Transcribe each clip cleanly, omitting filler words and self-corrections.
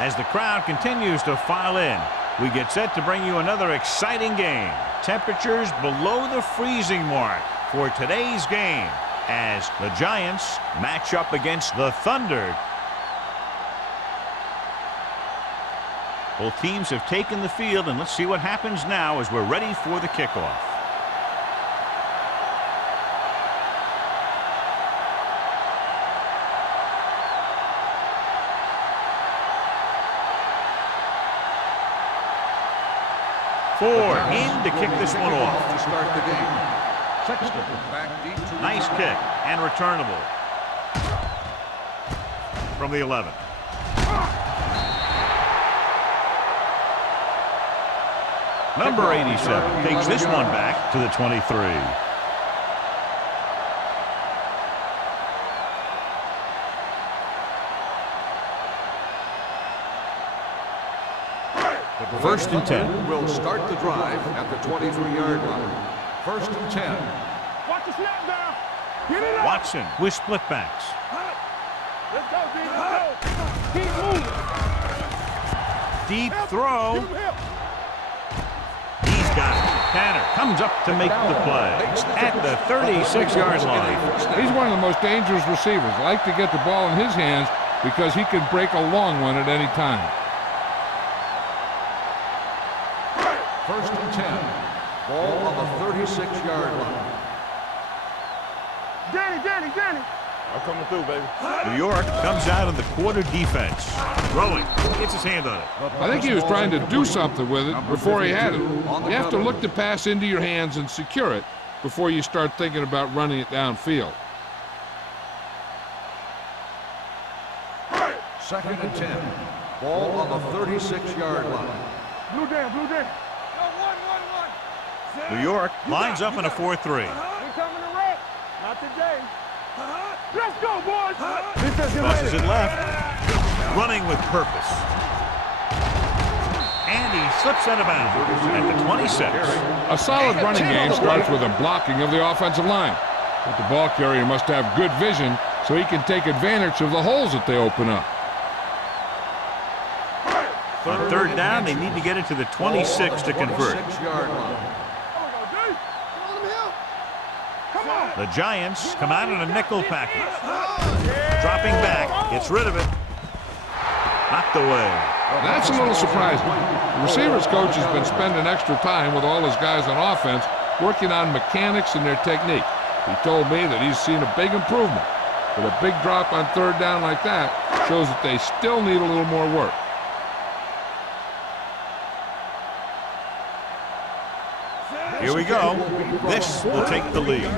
As the crowd continues to file in, we get set to bring you another exciting game. Temperatures below the freezing mark for today's game as the Giants match up against the Thunder. Both teams have taken the field, and let's see what happens now as we're ready for the kickoff. Four in to kick this one off. To start the game. Sexton back deep to nice kick and returnable from the 11. Number 87 takes this one back to the 23. First and 10. Will start the drive at the 23-yard line. First and 10. Watch the snap down. Get it up. Watson with split backs. Let's go, D. Let's go. Keep moving. Deep throw. He's got it. Tanner comes up to make the play at the 36-yard line. He's one of the most dangerous receivers. Like to get the ball in his hands because he can break a long one at any time. First and 10. Ball on the 36-yard line. Danny. I'm coming through, baby. New York comes out of the quarter defense. Throwing. Gets his hand on it. I think he was trying to do something with it before he had it. You have to look the pass into your hands and secure it before you start thinking about running it downfield. Second and 10. Ball on the 36-yard line. Blue Dan. New York lines up in a 4-3. We coming to wreck. Not today. Let's go, boys. Crosses it left. Running with purpose. And he slips out of bounds at the 26. A solid running game starts with a blocking of the offensive line. But the ball carrier must have good vision so he can take advantage of the holes that they open up. On third down, they need to get it to the 26 to convert. The Giants come out in a nickel package. Dropping back, gets rid of it. Knocked away. That's a little surprising. The receivers coach has been spending extra time with all his guys on offense working on mechanics and their technique. He told me that he's seen a big improvement. But a big drop on third down like that shows that they still need a little more work. Here we go. This will take the lead.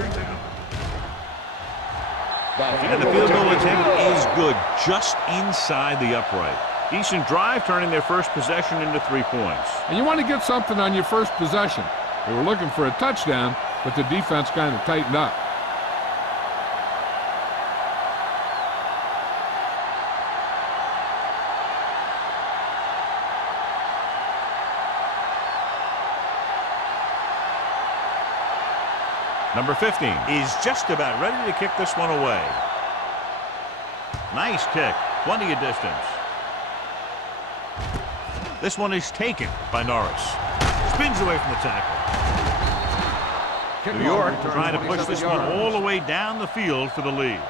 And the field goal attempt is good, just inside the upright. Decent drive, turning their first possession into 3 points. And you want to get something on your first possession. They were looking for a touchdown, but the defense kind of tightened up. Number 15 is just about ready to kick this one away. Nice kick, plenty of distance. This one is taken by Norris. Spins away from the tackle. New York trying to push this one all the way down the field for the lead.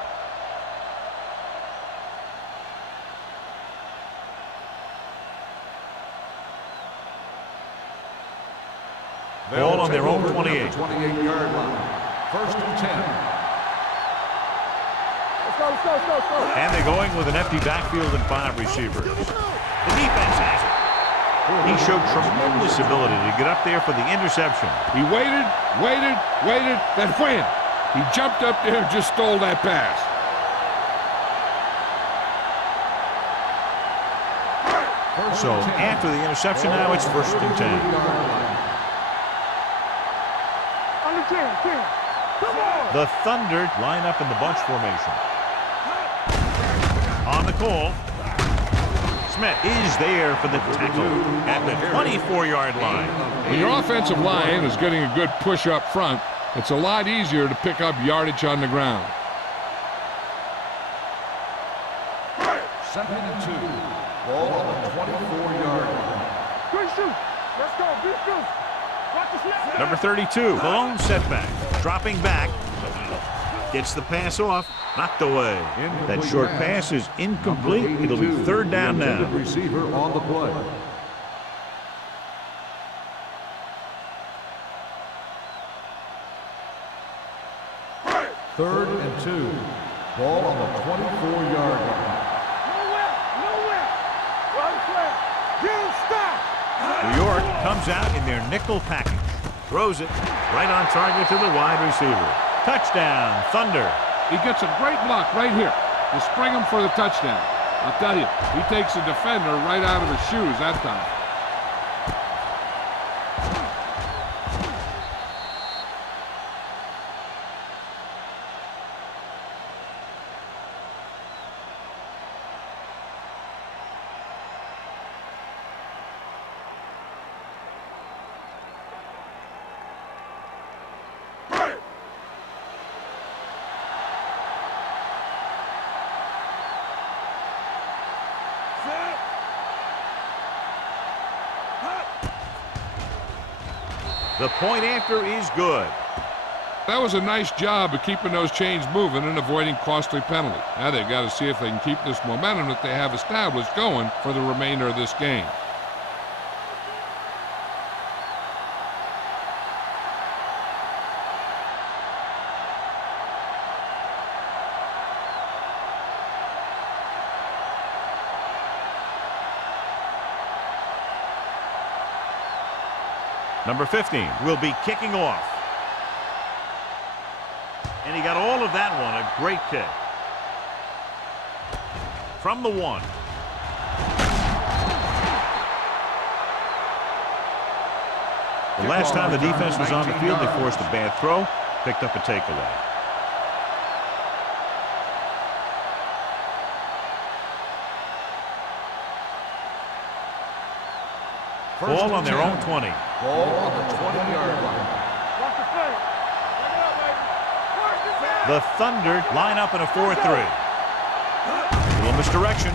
Ball on their own 28. 28-yard line. First and 10. Let's go. And they're going with an empty backfield and 5 receivers. The defense has it. He showed tremendous ability to get up there for the interception. He waited, then wham! He jumped up there and just stole that pass. So after the interception, now it's first and 10. The Thunder line up in the bunch formation. On the call, Smith is there for the tackle at the 24-yard line. When your offensive line is getting a good push up front, it's a lot easier to pick up yardage on the ground. Second and 2. Ball on the Let's go. Be true. Watch the snap. Number 32, the lone setback. Dropping back. Gets the pass off. Knocked away. That short pass is incomplete. It'll be third down now. Receiver on the play. Third and 2. Ball on the 24-yard line. Nowhere. Run flat. Get stop. New York comes out in their nickel package. Throws it right on target to the wide receiver. Touchdown, Thunder. He gets a great block right here to spring him for the touchdown. I'll tell you, he takes the defender right out of his shoes that time. The point after is good. That was a nice job of keeping those chains moving and avoiding costly penalties. Now they've got to see if they can keep this momentum that they have established going for the remainder of this game. Number 15 will be kicking off. And he got all of that one. A great kick. From the 1. The last time the defense was on the field, they forced a bad throw, picked up a takeaway. Ball on their own 20. Ball on the 20-yard line. Watch the play. Bring it up, baby. First and 10. The Thunder line up in a 4-3. A little misdirection.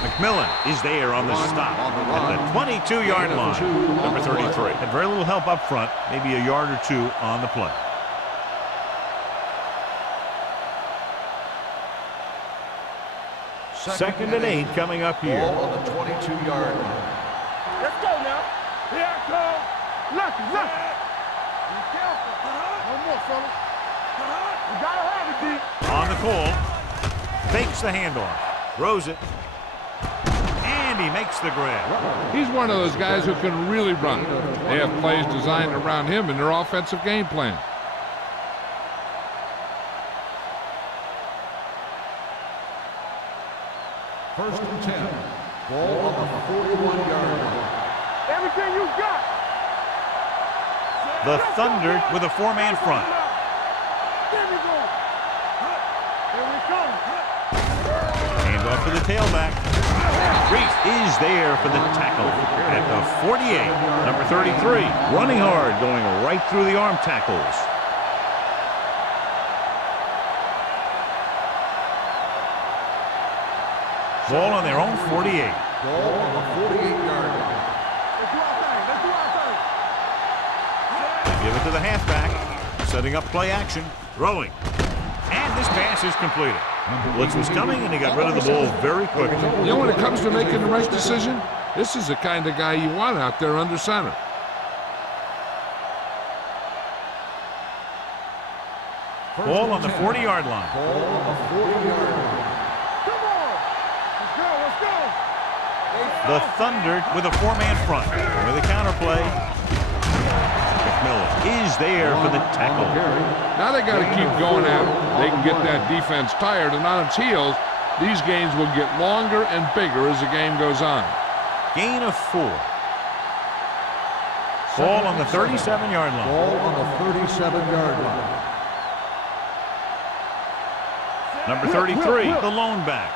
McMillan is there on the stop at the 22-yard line. Number 33 had very little help up front, maybe a yard or two on the play. Second and 8 coming up here. Ball on the 22-yard line. Let's go now. Here I come. Lucky. Be careful. No more, fellas. You gotta have it, D. On the call. Fakes the handoff. Throws it. And he makes the grab. He's one of those guys who can really run. They have plays designed around him in their offensive game plan. First and 10. Ball on the 41-yard line. Everything you got. The Thunder with a 4-man front. There we go. Here we come. Handoff to the tailback. Reese is there for the tackle at the 48. Number 33 running hard, going right through the arm tackles. Ball on their own 48. Ball on the 48-yard line. Let's do our thing. Let's do our thing. They give it to the halfback, setting up play action, throwing. And this pass is completed. Blitz was coming, and he got rid of the ball very quickly. You know, when it comes to making the right decision, this is the kind of guy you want out there under center. Ball on the 40-yard line. Ball on the 40-yard line. Come on. Let's go. Let's go. The Thunder with a 4-man front. With a counter play. McMillan is there for the tackle. Now they got to keep going at it. They can get that defense tired and on its heels. These games will get longer and bigger as the game goes on. Gain of 4. Ball on the 37-yard line. Ball on the 37-yard line. Number 33, the lone back.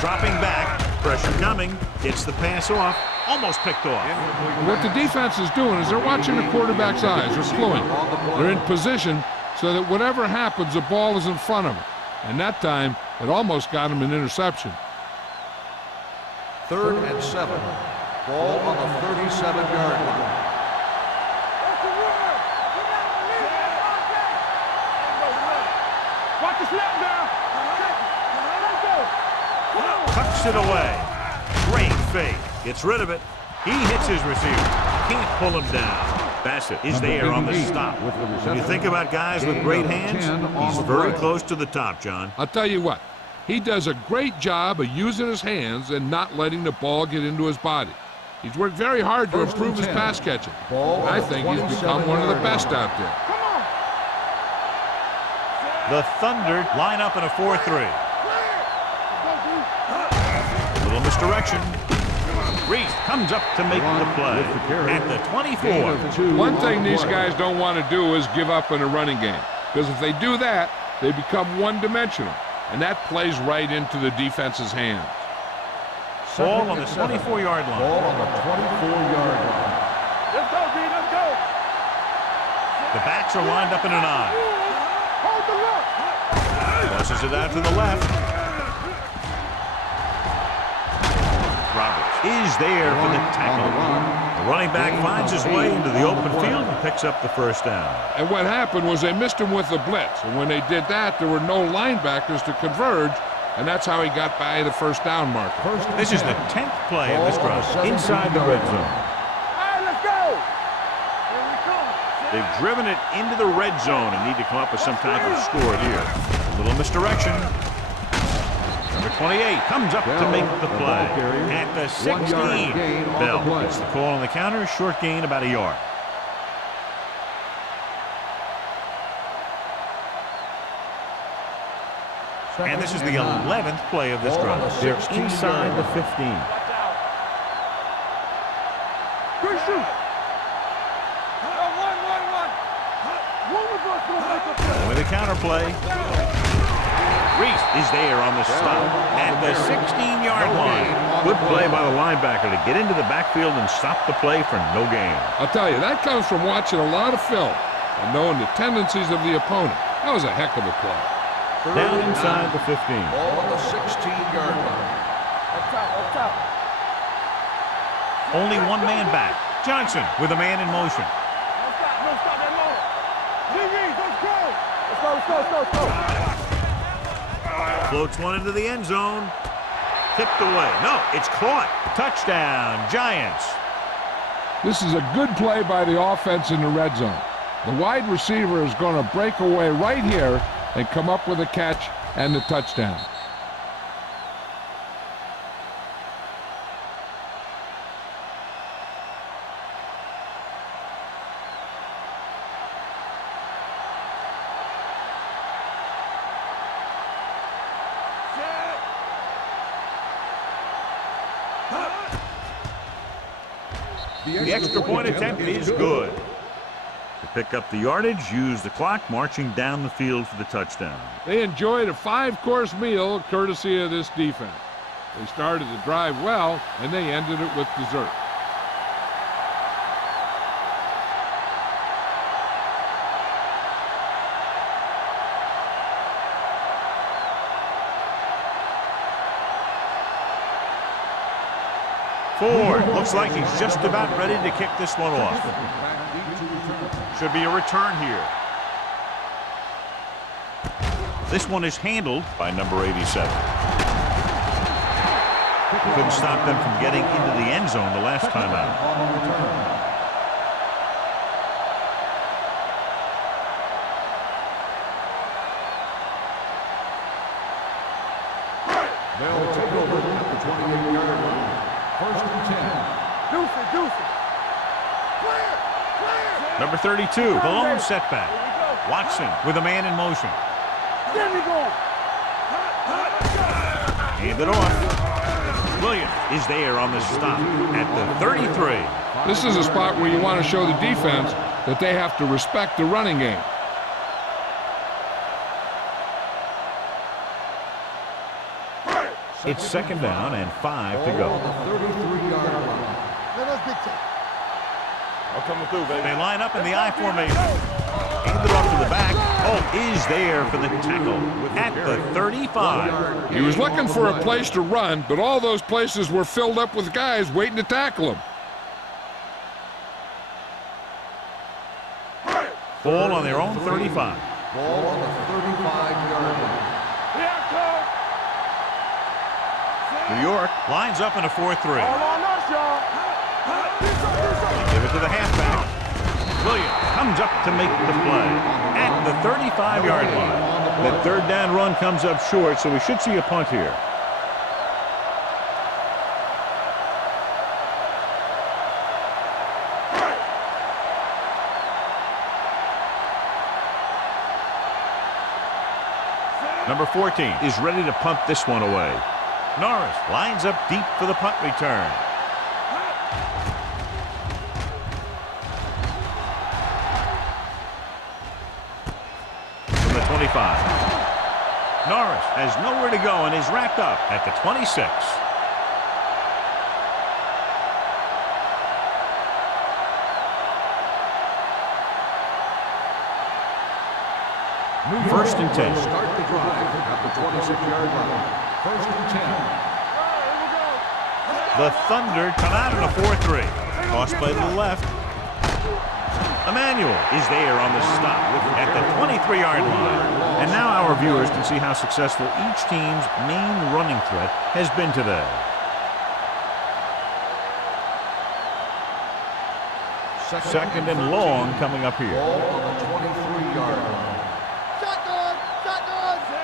Dropping back, pressure coming, gets the pass off, almost picked off. What the defense is doing is they're watching the quarterback's eyes. They're slowing. They're in position so that whatever happens, the ball is in front of them. And that time, it almost got him an interception. 3rd and 7. Ball on the 37-yard line. Watch the snap now. Tucks it away. Great fake. Gets rid of it. He hits his receiver. Can't pull him down. Bassett is there on the stop. When you think about guys with great hands, he's very close to the top, John. I'll tell you what, he does a great job of using his hands and not letting the ball get into his body. He's worked very hard to improve his pass catching. I think he's become one of the best out there. The Thunder line up in a 4-3. A little misdirection. Reese comes up to make the play at the 24. One thing these guys don't want to do is give up in a running game, because if they do that, they become one-dimensional, and that plays right into the defense's hands. Ball on the 24-yard line. Ball on the 24-yard line. Let's go, D. Let's go. The backs are lined up in an I. Hold the look. Tosses it out to the left. Roberts is there for the tackle. The running back finds his way into the open field and picks up the first down. And what happened was they missed him with the blitz, and when they did that, there were no linebackers to converge, and that's how he got by the first down marker. This is the 10th play of this drive inside the red zone. All right, let's go. Here we come. They've driven it into the red zone and need to come up with some type of score here. A little misdirection. Number 28 comes up to make the play at the 16. Bell gets the call on the counter. Short gain, about a yard. And this is the 11th play of this drive. They're inside the 15. Good shoot. With a counter play. Reese is there on the stop at the 16-yard line. Good play by the linebacker to get into the backfield and stop the play for no gain. I'll tell you, that comes from watching a lot of film and knowing the tendencies of the opponent. That was a heck of a play. Down inside the 15. Ball on the 16-yard line. Up top. Only one man back. Johnson with a man in motion. No stop that long. Let's go. Floats one into the end zone. Tipped away. No, it's caught. Touchdown, Giants. This is a good play by the offense in the red zone. The wide receiver is going to break away right here and come up with a catch and the touchdown. The extra point attempt is good. To pick up the yardage, use the clock, marching down the field for the touchdown. They enjoyed a 5-course meal courtesy of this defense. They started the drive well, and they ended it with dessert. Ford looks like he's just about ready to kick this one off. Should be a return here. This one is handled by number 87. Couldn't stop them from getting into the end zone the last time out. They'll take over at the 28-yard line. First and 10. Deuce. Number 32, the lone setback. Watson with a man in motion. There we go. Hand it off. Williams is there on the stop at the 33. This is a spot where you want to show the defense that they have to respect the running game. It's second down and 5 to go. Ball on the 33-yard line. Let us dictate. They line up in the I formation. Handed off to the back. Oh, is there for the tackle at the 35. He was looking for a place to run, but all those places were filled up with guys waiting to tackle him. Ball on their own 35. Ball on the 35-yard line. New York lines up in a 4-3. All on us, y'all. Give it to the halfback. Williams comes up to make the play at the 35-yard line. That third down run comes up short, so we should see a punt here. Number 14 is ready to punt this one away. Norris lines up deep for the punt return. From the 25. Norris has nowhere to go and is wrapped up at the 26. First and 10. Start the drive at the 26-yard line. First and 10. The Thunder come out in a 4-3. Toss play to the left. Emmanuel is there on the stop at the 23-yard line. And now our viewers can see how successful each team's main running threat has been today. Second and long coming up here. Ball on the 23-yard line.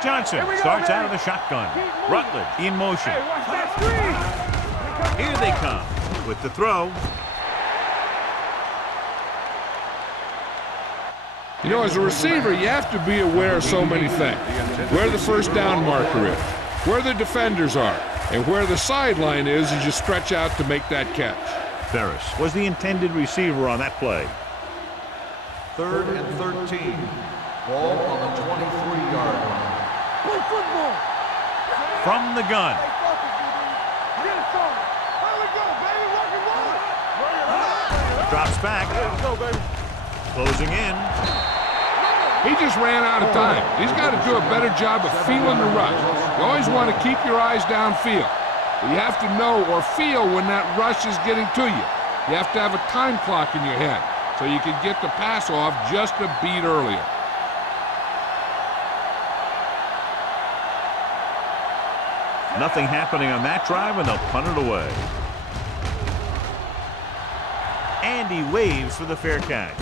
Johnson starts out of the shotgun. Rutledge in motion. Hey, watch that screen. Here they come with the throw. You know, as a receiver, you have to be aware of so many things. Where the first down marker is, where the defenders are, and where the sideline is as you stretch out to make that catch. Ferris was the intended receiver on that play. Third and 13. Ball on the 23-yard line. Play football. From the gun. Get it started. There we go, baby. Work it, roll. Drops back. Let's go, baby. Closing in. He just ran out of time. He's got to do a better job of feeling the rush. You always want to keep your eyes downfield. But you have to know or feel when that rush is getting to you. You have to have a time clock in your head so you can get the pass off just a beat earlier. Nothing happening on that drive, and they'll punt it away. Andy waves for the fair catch.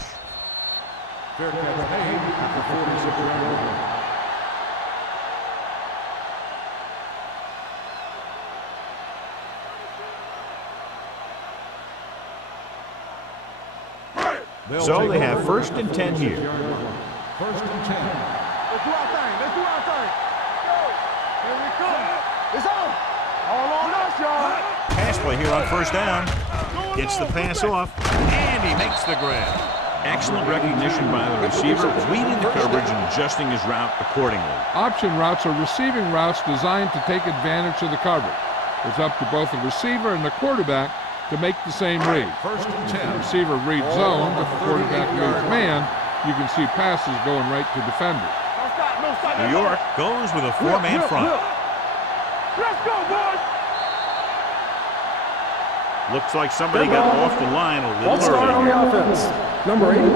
Fair catch made at the 46-yard line. So they have first and 10 here. First and 10. Let's do our thing. Let's do our thing. Go. Here we come. It's on. All on us, y'all. Pass play here on first down. Gets the pass off, and he makes the grab. Excellent recognition by the receiver, reading the coverage and adjusting his route accordingly. Option routes are receiving routes designed to take advantage of the coverage. It's up to both the receiver and the quarterback to make the same read. First and 10. If the receiver reads zone, but the quarterback reads man, you can see passes going right to defenders. No stop, no stop. New York goes with a four-man front. Let's go, boys. Looks like somebody got off the line a little False start on early. the offense. Number 81.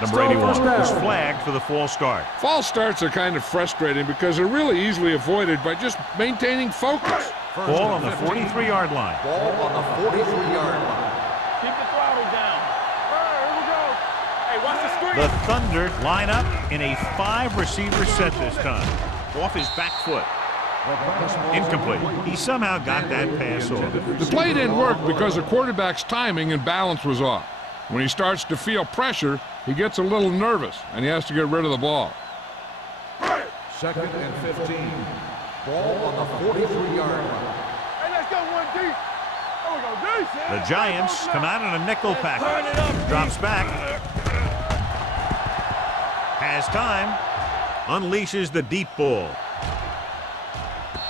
Number 81 is flagged for the false start. False starts are kind of frustrating because they're really easily avoided by just maintaining focus. Ball on the 43-yard line. Ball on the 43-yard line. Keep the throttle down. Here we go. Hey, watch the screen. The Thunder line up in a 5-receiver set this time. Off his back foot. Incomplete. He somehow got that pass off. The play didn't work because the quarterback's timing and balance was off. When he starts to feel pressure, he gets a little nervous, and he has to get rid of the ball. Second and 15. Ball on the 43-yard line. Hey, let's go one deep. There we go, deep. The Giants come out in a nickel package. Drops back. Has time. Unleashes the deep ball.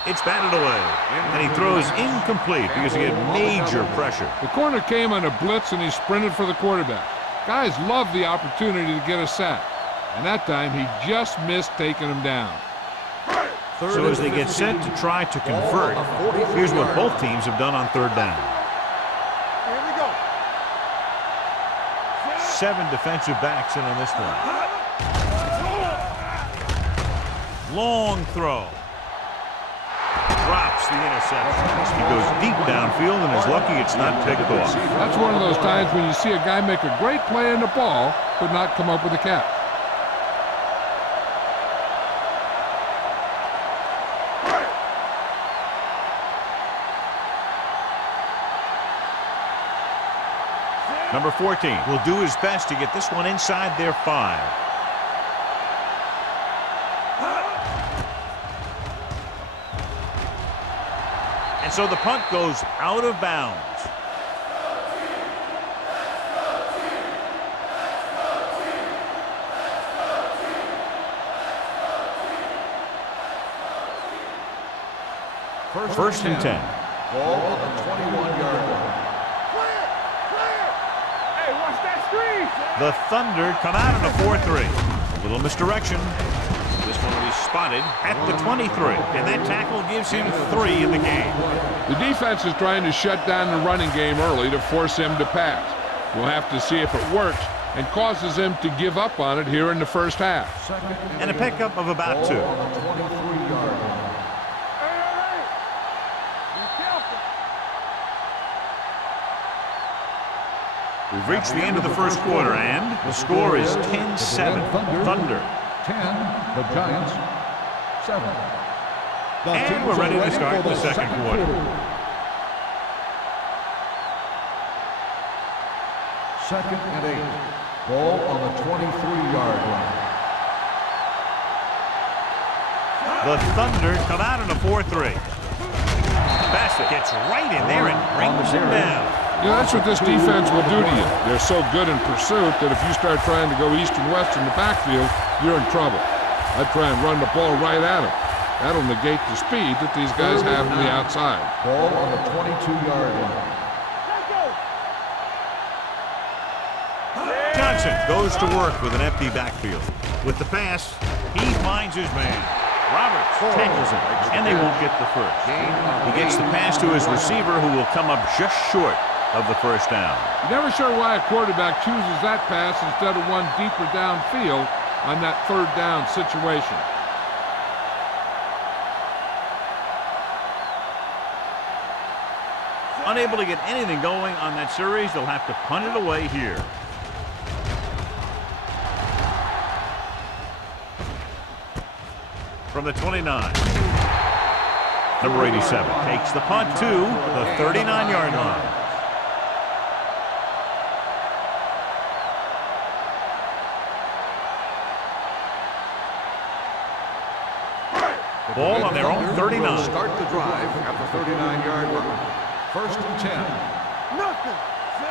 It's batted away. And he throws incomplete because he had major pressure. The corner came on a blitz, and he sprinted for the quarterback. Guys love the opportunity to get a sack, and that time he just missed taking him down. So as they get set to try to convert, here's what both teams have done on third down. Here we go. 7 defensive backs in on this one. Long throw. Drops the interception. He goes deep downfield and is lucky it's not picked off. That's one of those times when you see a guy make a great play on the ball, but not come up with a catch. Number 14 will do his best to get this one inside their 5. And so the punt goes out of bounds. First and 10. Ball on the 21-yard line. Hey, watch that screen. The Thunder come out in a 4-3. A little misdirection. This one will be spotted at the 23. And that tackle gives him 3 in the game. The defense is trying to shut down the running game early to force him to pass. We'll have to see if it works and causes him to give up on it here in the first half. And a pickup of about 2. Ball on the 23-yard line. Hey. Be careful. We've reached the end of the first quarter, and the score is 10-7. Thunder. 10, the Giants, 7. And we're ready to start the second quarter. Second and 8. Ball on the 23-yard line. The Thunder come out in a 4-3. Bassett gets right in there and brings him down. You know, that's what this defense will do to you. They're so good in pursuit that if you start trying to go east and west in the backfield, you're in trouble. I'd try and run the ball right at them. That'll negate the speed that these guys have on the outside. Ball on the 22-yard line. Johnson goes to work with an empty backfield. With the pass, he finds his man. Roberts tackles him, and they won't get the first. He gets the pass to his receiver, who will come up just short of the first down. You're never sure why a quarterback chooses that pass instead of one deeper downfield on that third down situation. Unable to get anything going on that series, they'll have to punt it away here. From the 29. Number 87 takes the punt to the 39-yard line. Ball on their own 39. Start the drive at the 39-yard line. First and 10.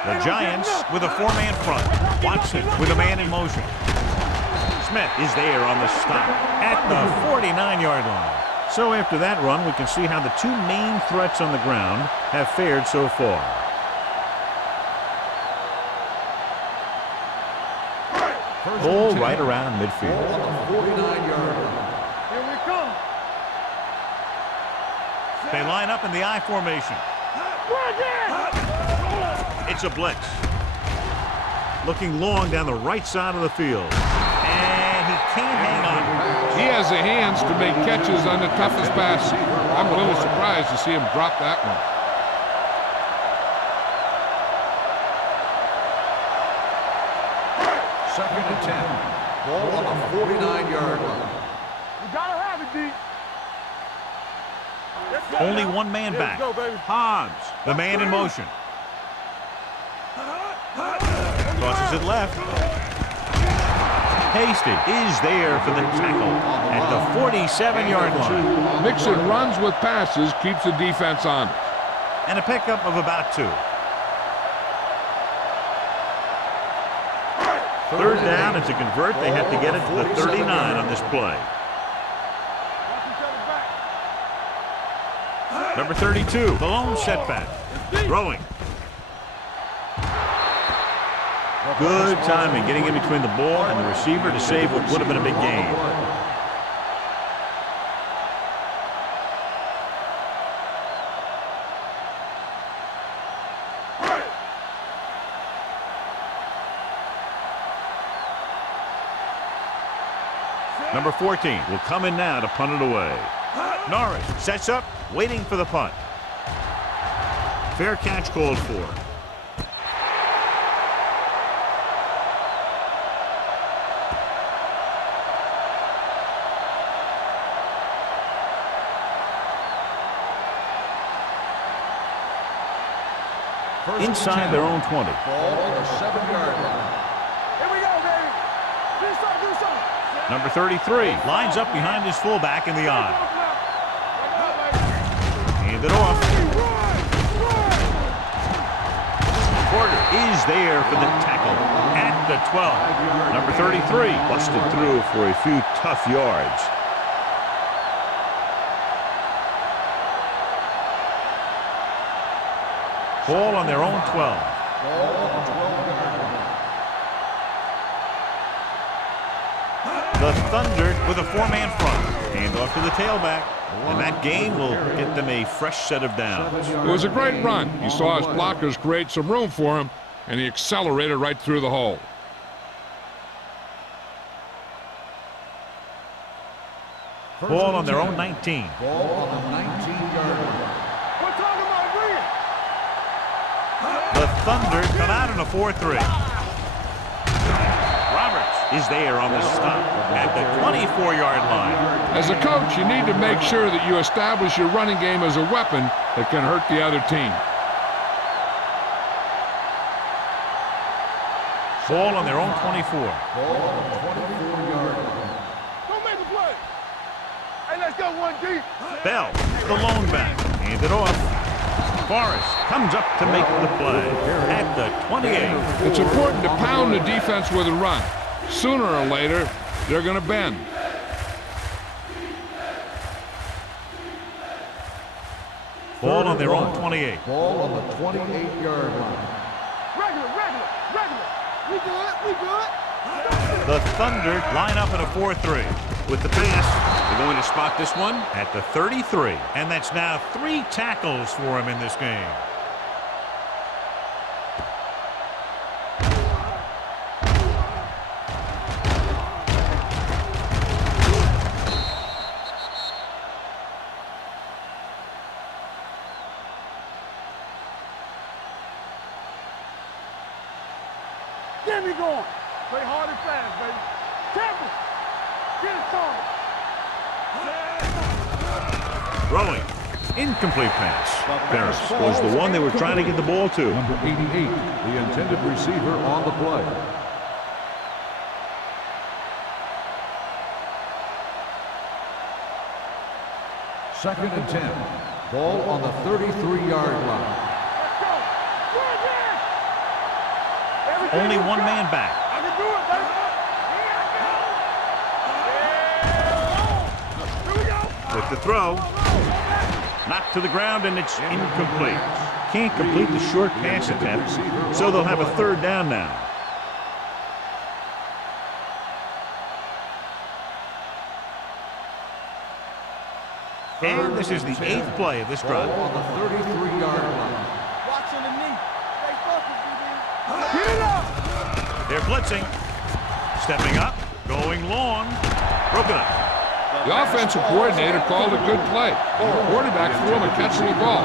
The Giants with a 4-man front. Watson with a man in motion. Smith is there on the stop at the 49-yard line. So after that run, we can see how the 2 main threats on the ground have fared so far. Ball right around midfield. Ball on the 49-yard line. Here we come. They line up in the I formation. It's a blitz. Looking long down the right side of the field. And he can't hang on. He has the hands to make catches on the toughest passes. I'm a little surprised to see him drop that one. Second and 10. Ball on the 49-yard line. You gotta have it, D. Only 1 man back. Go, baby. Hobbs, the man in motion. Crosses it left. Hasty is there for the tackle at the 47-yard line. Mixing runs with passes keeps the defense honest. And a pickup of about 2. Third down, and to convert, they have to get it to the 39 on this play. Number 32, the lone setback. Throwing. Good timing, getting in between the ball and the receiver to save what would have been a big gain. Number 14 will come in now to punt it away. Norris sets up, waiting for the punt. Fair catch called for. Inside their own 20. Ball on the 7-yard line. Here we go, baby. Do something. Number 33 lines up behind his fullback in the eye. Hand it off. Porter is there for the tackle at the 12. Number 33 busted through for a few tough yards. Ball on their own 12. Ball on the 12-yard line. The Thunder with a 4-man front. Hand off to the tailback. And that gain will get them a fresh set of downs. It was a great run. He saw his blockers create some room for him, and he accelerated right through the hole. Ball on their own 19. Ball on the 19-yard line. We're talking about bringing. The Thunder come out in a 4-3. Roberts is there on the stop at the 24-yard line. As a coach, you need to make sure that you establish your running game as a weapon that can hurt the other team. Ball on their own 24. Ball on the 24-yard line. Don't make a play. Hey, let's go one deep. Bell, the lone back. Hand it off. Forrest comes up to make the play at the 28. It's important to pound the defense with a run. Sooner or later, they're going to bend. Ball on their own 28. Ball on the 28-yard line. Regular. We good. The Thunder line up in a 4-3. With the pass, they're going to spot this one at the 33. And that's now 3 tackles for him in this game. Get me going. Play hard and fast, baby. Temple. Get it started. Throwing. Incomplete pass. Ferris was the one they were trying to get the ball to. Number 88, the intended receiver on the play. Second and 10. Ball on the 33-yard line. Let's go. Go again. Everything Only you one got. man back. I can do it, baby. Here we go. With the throw. Knocked to the ground, and it's incomplete. Can't complete the short pass attempt, so they'll have a 3rd down now. And this is the 8th play of this drive. Ball on the 33-yard line. Watch on the knee. Stay focused, DB. Get it up. They're blitzing. Stepping up. Going long. Broken up. The offensive coordinator called a good play. The quarterback threw him a catchable ball.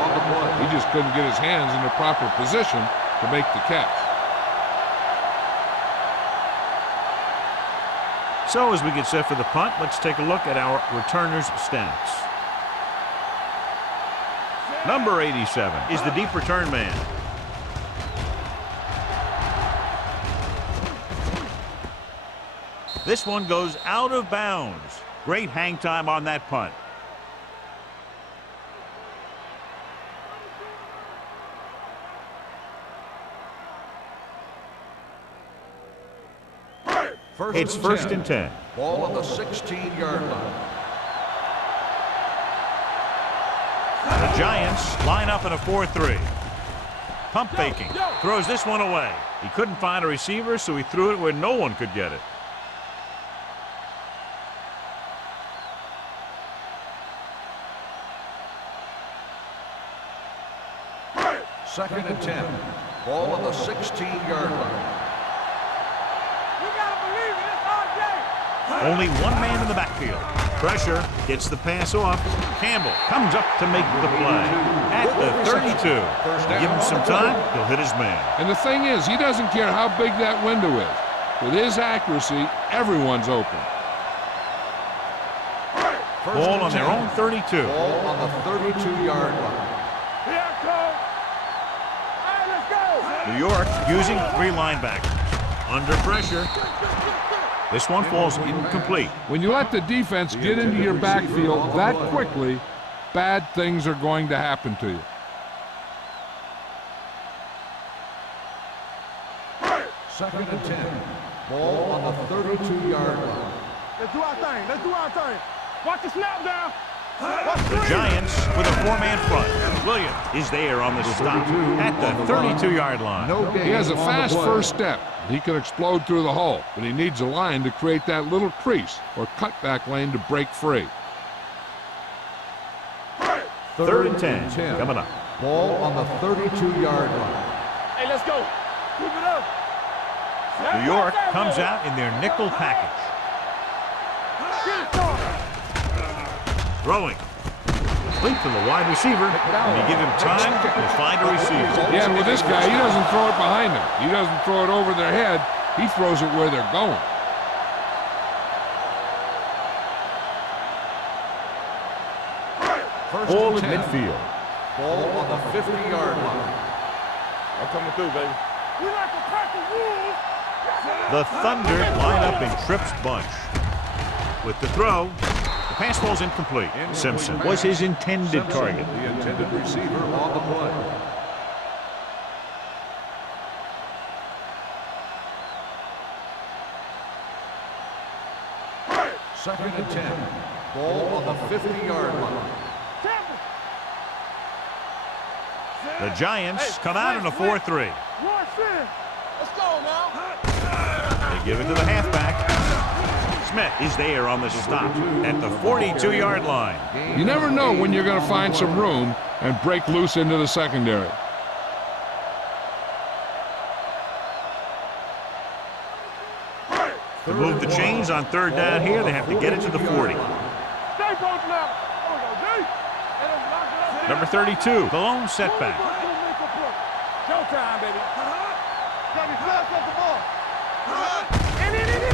He just couldn't get his hands in the proper position to make the catch. So as we get set for the punt, let's take a look at our returners' stats. Number 87 is the deep return man. This one goes out of bounds. Great hang time on that punt. It's first and 10. Ball on the 16-yard line. The Giants line up in a 4-3. Pump faking. Throws this one away. He couldn't find a receiver, so he threw it where no one could get it. Second and 10. Ball on the 16-yard line. You gotta believe it. It's our day. Only one man in the backfield. Pressure, gets the pass off. Campbell comes up to make the play at the 32. Give him some time, he'll hit his man. And the thing is, he doesn't care how big that window is. With his accuracy, everyone's open. Ball on their own 32. Ball on the 32-yard line. Here I come. All right, let's go. New York using 3 linebackers. Under pressure. This one falls incomplete. When you let the defense get into your backfield that quickly, bad things are going to happen to you. Second and 10. Ball on the 32-yard line. Let's do our thing. Let's do our thing. Watch the snap down. The Giants with a 4-man front. Williams is there on the stop at the 32-yard line. No gain. He has a fast first step. He can explode through the hole, but he needs a line to create that little crease or cutback lane to break free. Third and 10 coming up. Ball on the 32-yard line. Hey, let's go. Keep it up. New York comes out in their nickel package. Get it started. Throwing. Complete to the wide receiver. And you give him time to find a receiver. Yeah, with this guy, he doesn't throw it behind them. He doesn't throw it over their head. He throws it where they're going. Ball at midfield. Ball on the 50-yard line. I'm coming through, baby. We like to pack the wolves. The Thunder line up in Tripp's bunch. With the throw, the pass falls incomplete. Simpson was his intended target. The intended receiver on the play. Second and 10. Ball on the 50-yard line. The Giants come out in a 4-3. Let's go now. They give it to the halfback. Smith is there on the stop at the 42-yard line. You never know when you're going to find some room and break loose into the secondary. To move the chains on third down here, they have to get it to the 40. Stay both now. Number 32, the lone setback. Showtime, baby.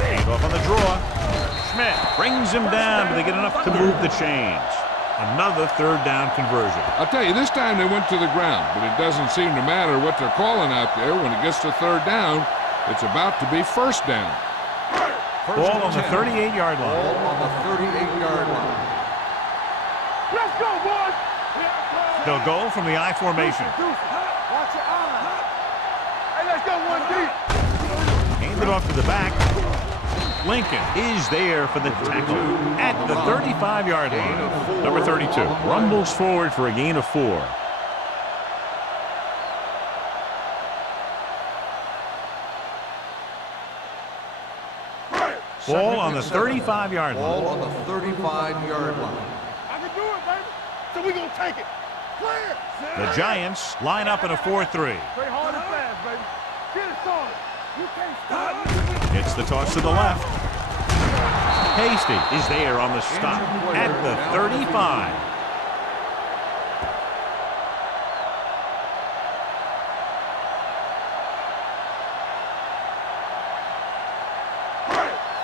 Hand off on the draw. Schmidt brings him down, but they get enough to move the chains. Another third down conversion. I'll tell you, this time they went to the ground, but it doesn't seem to matter what they're calling out there. When it gets to third down, it's about to be first down. Ball on the 38-yard line. Ball on the 38-yard line. Let's go, boys. They'll go from the I formation. Watch your eyes. Hey, let's go one deep. Hand it off to the back. Lincoln is there for the tackle at the 35-yard line. Number 32 rumbles forward for a gain of 4. Ball on the 35-yard Ball line. on the 35-yard line. I can do it, baby. So we gonna take it. Clear. The Giants line up in a 4-3. Play hard and fast, baby. Get it started. You can't stop. It's the toss to the left. Hasty is there on the stop at the 35.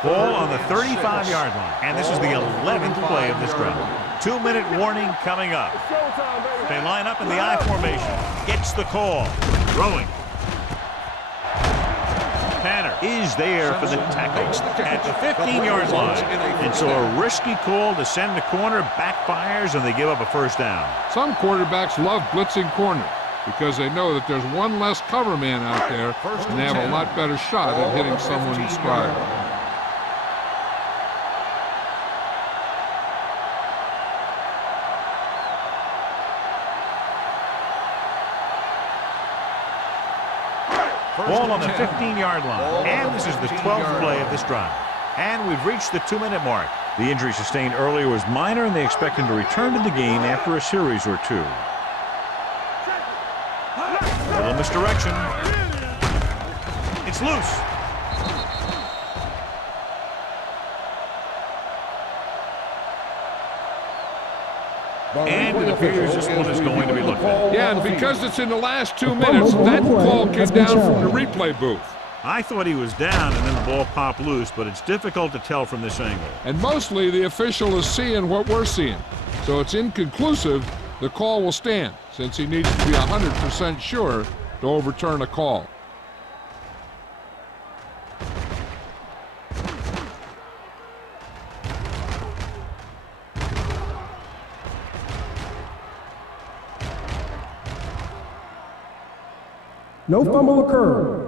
Ball on the 35-yard line. And this is the 11th play of this drive. 2-minute warning coming up. Showtime, baby. They line up in the I formation. Gets the call. Throwing. Tanner is there for the tackle at the 15-yard line. And so a risky call to send the corner backfires, and they give up a first down. Some quarterbacks love blitzing corner because they know that there's one less cover man out there, and they have a lot better shot at hitting someone in stride. Ball on the 15-yard line. And this is the 12th play of this drive. And we've reached the 2-minute mark. The injury sustained earlier was minor, and they expect him to return to the game after a series or two. A little misdirection. It's loose. And it appears this one is going to be looked at. Yeah, and because it's in the last 2 minutes, that call came down from the replay booth. I thought he was down and then the ball popped loose, but it's difficult to tell from this angle. And mostly the official is seeing what we're seeing. So it's inconclusive. The call will stand since he needs to be 100% sure to overturn a call. No fumble occurred.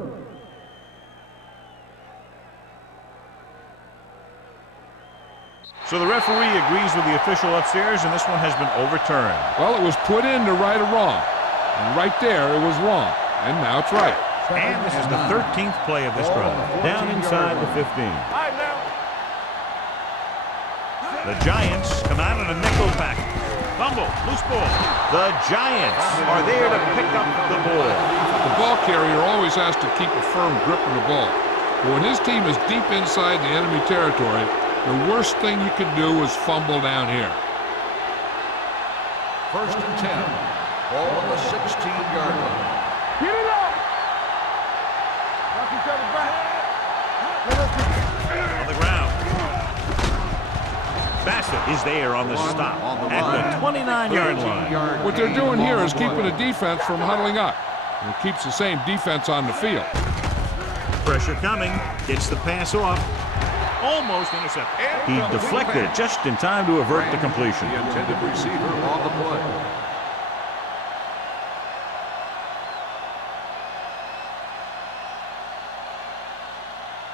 So the referee agrees with the official upstairs, and this one has been overturned. Well, it was put in to right a wrong. And right there, it was wrong. And now it's right. And this is the 13th play of this drive. Down inside the 15. The Giants come out in a nickel package. Fumble, loose ball. The Giants are there to pick up the ball. The ball carrier always has to keep a firm grip on the ball. But when his team is deep inside the enemy territory, the worst thing you can do is fumble down here. 1st and 10. Ball on the 16-yard line. Get it up! Knock each other back. On the ground. Bassett is there on the stop at the 29-yard line. What they're doing here is keeping the defense from huddling up. And it keeps the same defense on the field. Pressure coming. Gets the pass off. Almost intercepted. He deflected it just in time to avert the completion. The intended receiver on the play.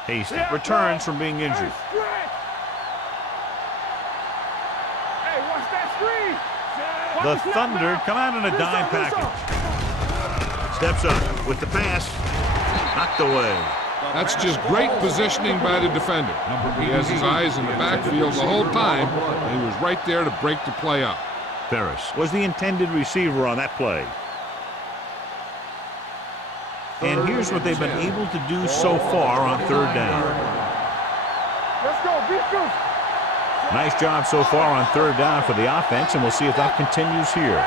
Hasty returns from being injured. Hey, watch that screen. The Thunder come out in a dime package. Steps up with the pass. Knocked away. That's just great positioning by the defender. He has his eyes in the backfield the whole time, and he was right there to break the play up. Ferris was the intended receiver on that play. And here's what they've been able to do so far on 3rd down. Let's go, defense. Nice job so far on 3rd down for the offense, and we'll see if that continues here.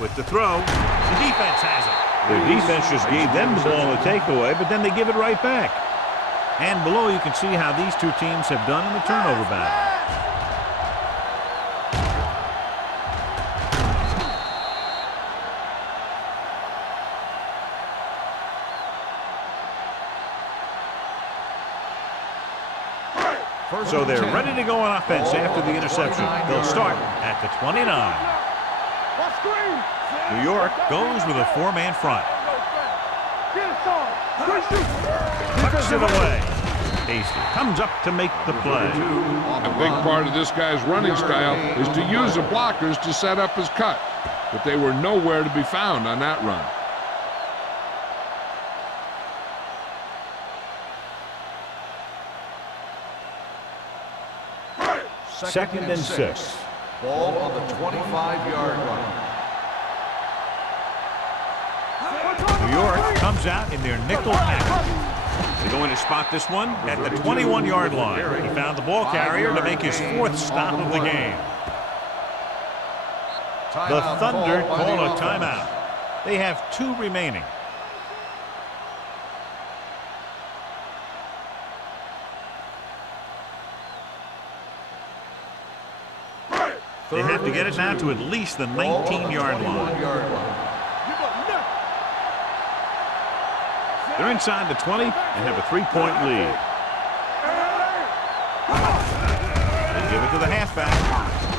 With the throw, the defense has it. The defense just gave them the ball in the takeaway, but then they give it right back. And below you can see how these two teams have done in the turnover battle. So they're ready to go on offense after the interception. They'll start at the 29. New York goes with a 4-man front. Pucks it away. Hasty comes up to make the play. A big part of this guy's running style is to use the blockers to set up his cut. But they were nowhere to be found on that run. Second and 6. Ball on the 25-yard line. New York comes out in their nickel package. They're going to spot this one at the 21-yard line. He found the ball carrier to make his 4th stop of the game. The Thunder call a timeout. They have 2 remaining. They have to get it now to at least the 19-yard line. They're inside the 20 and have a 3-point lead. They give it to the halfback.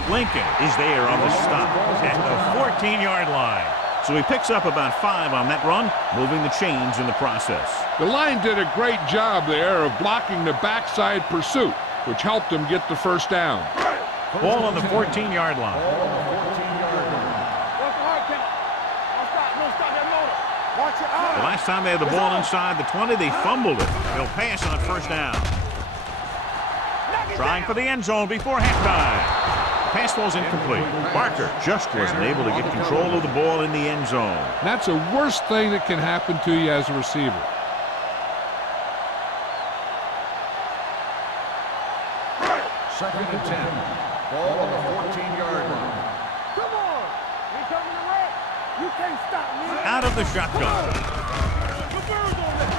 Lincoln is there on the stop at the 14-yard line. So he picks up about 5 on that run, moving the chains in the process. The line did a great job there of blocking the backside pursuit, which helped them get the 1st down. Ball on the 14-yard line. What's the hard count? Don't stop Watch your eyes. The last time they had the ball inside the 20, they fumbled it. They'll pass on first down. Trying for the end zone before halftime. Pass ball's incomplete. Barker just wasn't able to get control of the ball in the end zone. That's the worst thing that can happen to you as a receiver. Second and 10. Ball on the 14-yard line. Come on. We coming to wreck. You can't stop me. Out of the shotgun.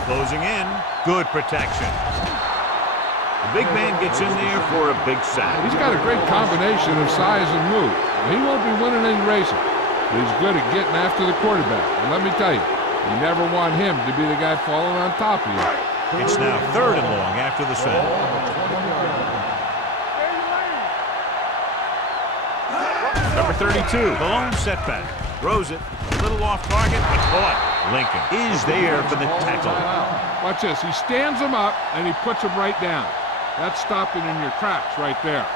Closing in. Good protection. The big man gets in there for a big sack. He's got a great combination of size and move. He won't be winning any races, but he's good at getting after the quarterback. And let me tell you, you never want him to be the guy falling on top of you. It's now 3rd and long after the sack. Number 32, the lone setback. Throws it, a little off target, but caught. Lincoln is there for the tackle. Watch this. He stands him up, and he puts him right down. That's stopping in your tracks right there.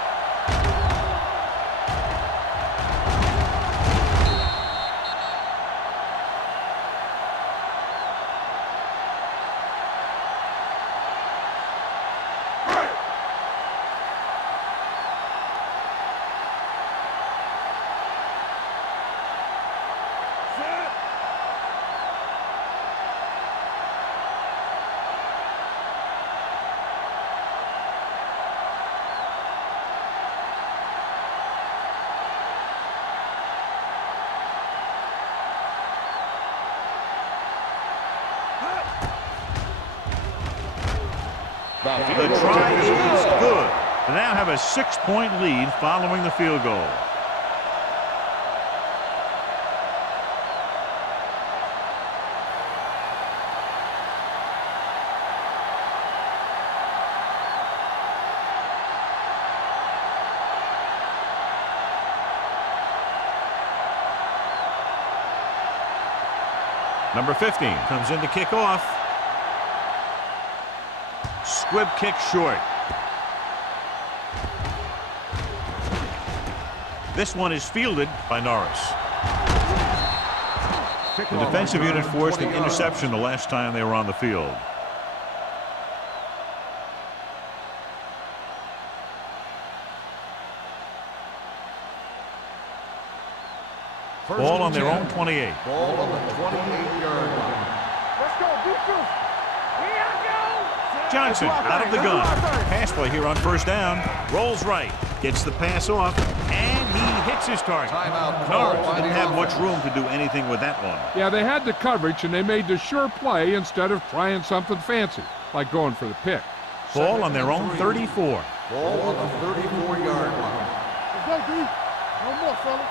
The try is good. They now have a 6-point lead following the field goal. Number 15 comes in to kick off. Squib kick short. This one is fielded by Norris. The defensive unit forced an interception the last time they were on the field. Ball on their own 28. Ball on the 28-yard line. Let's go, defense. Here I go. Johnson out of the gun. Pass play here on first down. Rolls right. Gets the pass off. And he hits his target. Norris didn't have much room to do anything with that one. Yeah, they had the coverage, and they made the sure play instead of trying something fancy, like going for the pick. Ball on their own 34. Ball on the 34-yard line. Let's go, D. No more, fella.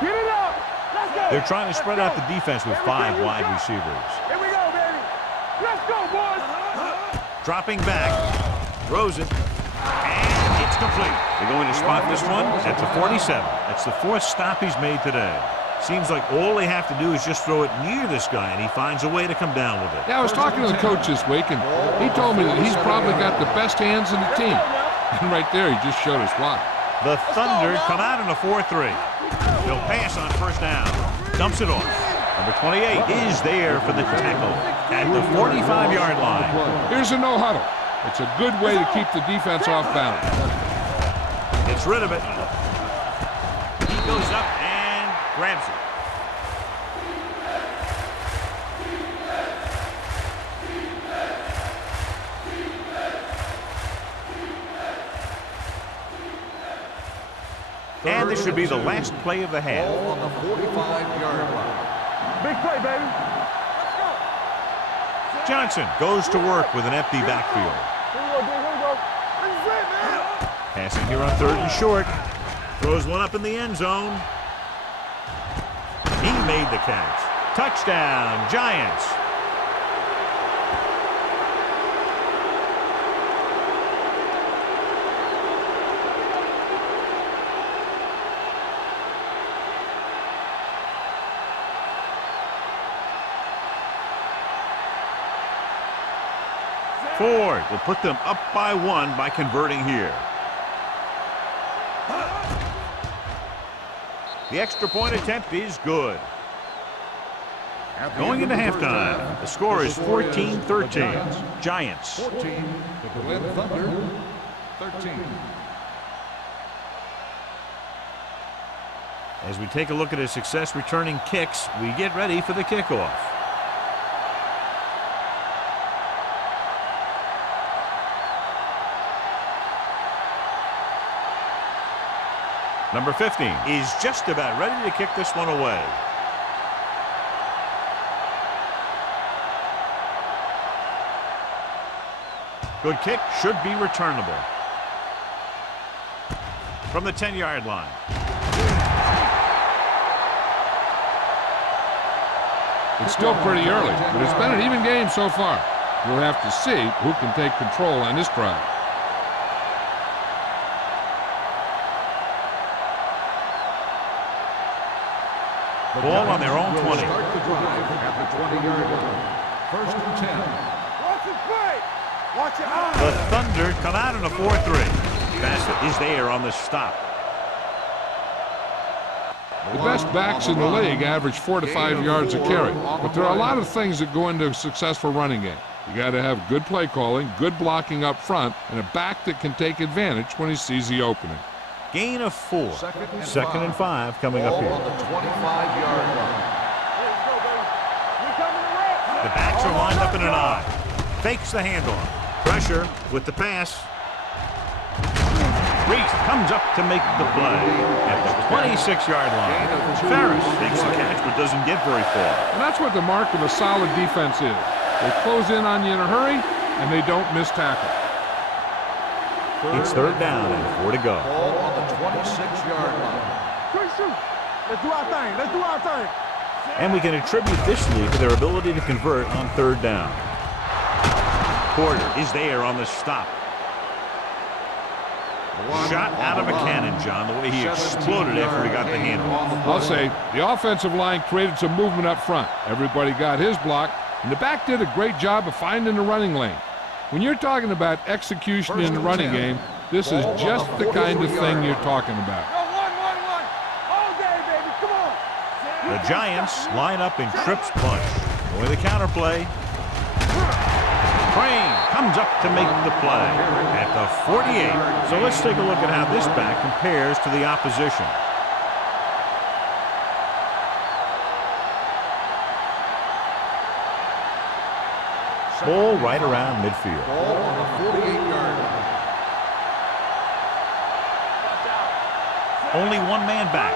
Get it up. Let's go. They're trying to spread out the defense with 5 wide receivers. Here we go, baby. Let's go, boys. Dropping back. Throws it. And it's complete. They're going to spot this one at the 47. That's the 4th stop he's made today. Seems like all they have to do is just throw it near this guy, and he finds a way to come down with it. Yeah, I was talking to the coach this week, and he told me that he's probably got the best hands in the team. And right there, he just showed us why. The Thunder come out in a 4-3. They'll pass on first down. Dumps it off. Number 28 is there for the tackle at the 45-yard line. Here's a no-huddle. It's a good way to keep the defense off balance. Gets rid of it. He goes up and grabs it. And this should be the last play of the half. Ball on the 45-yard line. Big play, baby. Johnson goes to work with an empty backfield. Here we go, D. Here we go. This is it, man. Passing here on 3rd and short. Throws one up in the end zone. He made the catch. Touchdown, Giants. Ford will put them up by 1 by converting here. The extra point attempt is good. Going into halftime, the score is 14-13. Giants. 14, the Berlin Thunder, 13. As we take a look at his success returning kicks, we get ready for the kickoff. Number 15 is just about ready to kick this one away. Good kick, should be returnable. From the 10-yard line. It's still pretty early, but it's been an even game so far. We'll have to see who can take control on this drive. Ball on their own 20. Start the drive at the 20-yard line. First and 10. Watch it play. Watch it out. The Thunder come out in a 4-3. Bassett is there on the stop. The best backs in the league average 4 to 5 yards a carry, but there are a lot of things that go into a successful running game. You got to have good play calling, good blocking up front, and a back that can take advantage when he sees the opening. Gain of 4. Second and 5 coming up Ball here. on the 25-yard line. The backs are lined up in an I. Fakes the handoff. Pressure with the pass. Reese comes up to make the play at the 26-yard line. Ferris makes the catch but doesn't get very far. And that's what the mark of a solid defense is. They close in on you in a hurry, and they don't miss tackle. It's third down and 4 to go. Ball on the 26-yard line. Let's do our thing. Let's do our thing. And we can attribute this lead to their ability to convert on third down. Porter is there on the stop. Shot out of a cannon, John, the way he exploded after he got the handle. I'll say the offensive line created some movement up front. Everybody got his block, and the back did a great job of finding the running lane. When you're talking about execution in the running game, this is just the kind of thing you're talking about. One. All day, baby. Come on. The Giants line up in trips bunch. Going the counterplay. Crane comes up to make the play at the 48. So let's take a look at how this back compares to the opposition. Ball right around midfield. Ball on the 48-yard line. Only one man back.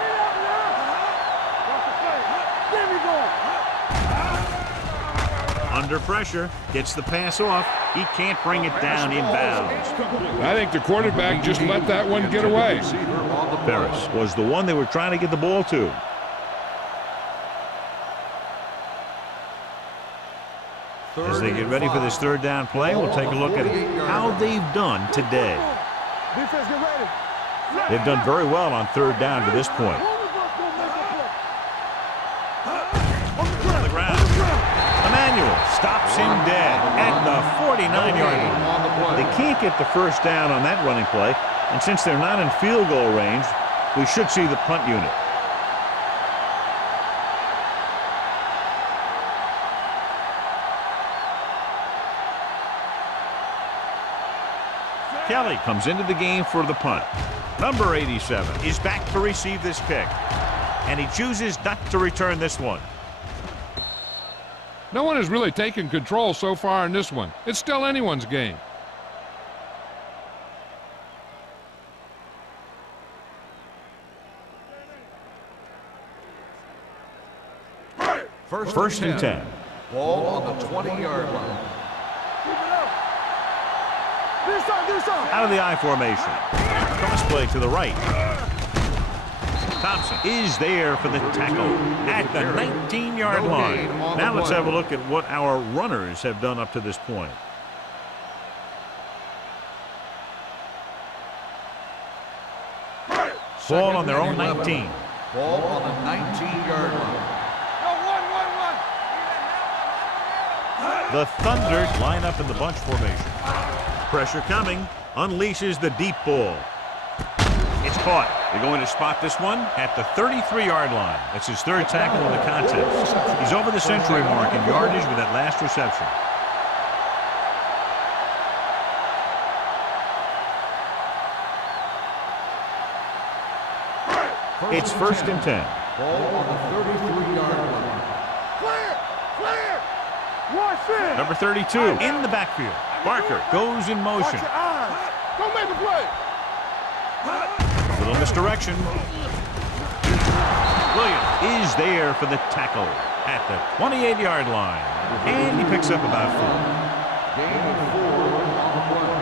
Under pressure, gets the pass off. He can't bring it down inbounds. I think the quarterback just let that one get away. Ferris was the one they were trying to get the ball to. As they get ready for this third down play, we'll take a look at how they've done today. Defense, get ready. They've done very well on third down to this point. On the ground. Emmanuel stops him dead at the 49-yard line. They can't get the first down on that running play, and since they're not in field goal range, we should see the punt unit. Kelly comes into the game for the punt. Number 87 is back to receive this kick, and he chooses not to return this one. No one has really taken control so far in this one. It's still anyone's game. First and 10. Ball on the 20-yard line. Out of the I formation. Cross play to the right. Thompson is there for the tackle at the 19-yard line. Now let's have a look at what our runners have done up to this point. Ball on their own 19. Ball on the 19-yard line. The Thunder line up in the bunch formation. Pressure coming. Unleashes the deep ball. It's caught. They're going to spot this one at the 33-yard line. That's his third tackle of the contest. He's over the century mark in yardage with that last reception. It's 1st and 10. Ball on the 33-yard line. Clear! Clear! Watch it! Number 32 in the backfield. Barker goes in Watch motion. your eyes! Don't make a play! A little misdirection. Williams is there for the tackle at the 28-yard line. And he picks up about 4. Gain of 4 on the play.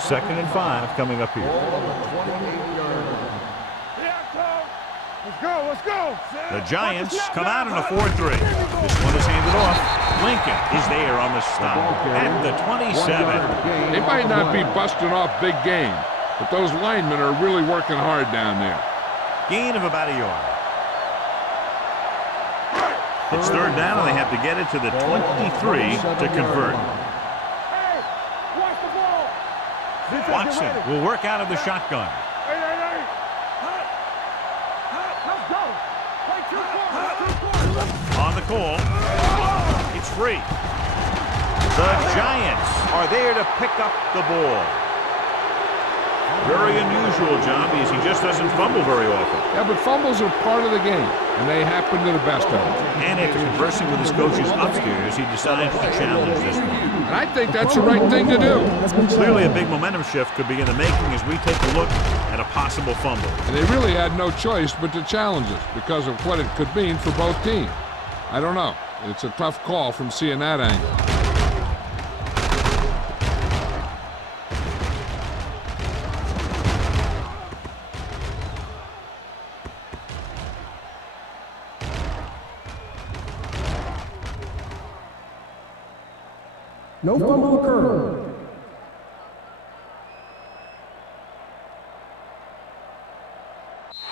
Second and 5 coming up here. Ball on the 28-yard line. Let's go, let's go! The Giants come out in a 4-3. This one is handed off. Lincoln is there on the stop at the 27. They might not be busting off big game, but those linemen are really working hard down there. Gain of about a yard. It's 3rd down, and they have to get it to the 23 to convert. Hey, watch the ball! Watson will work out of the shotgun. Hey, hey, hey! Let's go! Play 2 quarters! On the call, it's free. The Giants are there to pick up the ball. Very unusual, John, because he just doesn't fumble very often. Yeah, but fumbles are part of the game, and they happen to the best of them. And after conversing with his coaches upstairs, he decides to challenge this one. And I think that's the right thing to do. Clearly a big momentum shift could be in the making as we take a look at a possible fumble. And they really had no choice but to challenge it because of what it could mean for both teams. I don't know. It's a tough call from seeing that angle. No fumble occurred.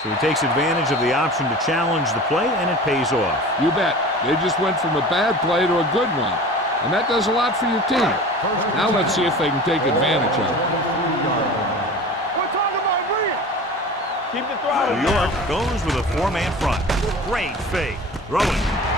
So he takes advantage of the option to challenge the play, and it pays off. You bet. They just went from a bad play to a good one. And that does a lot for your team. Now let's see if they can take advantage of it. We're talking about Bria! Keep the throttle. New York goes with a 4-man front. Great fake. Throwing.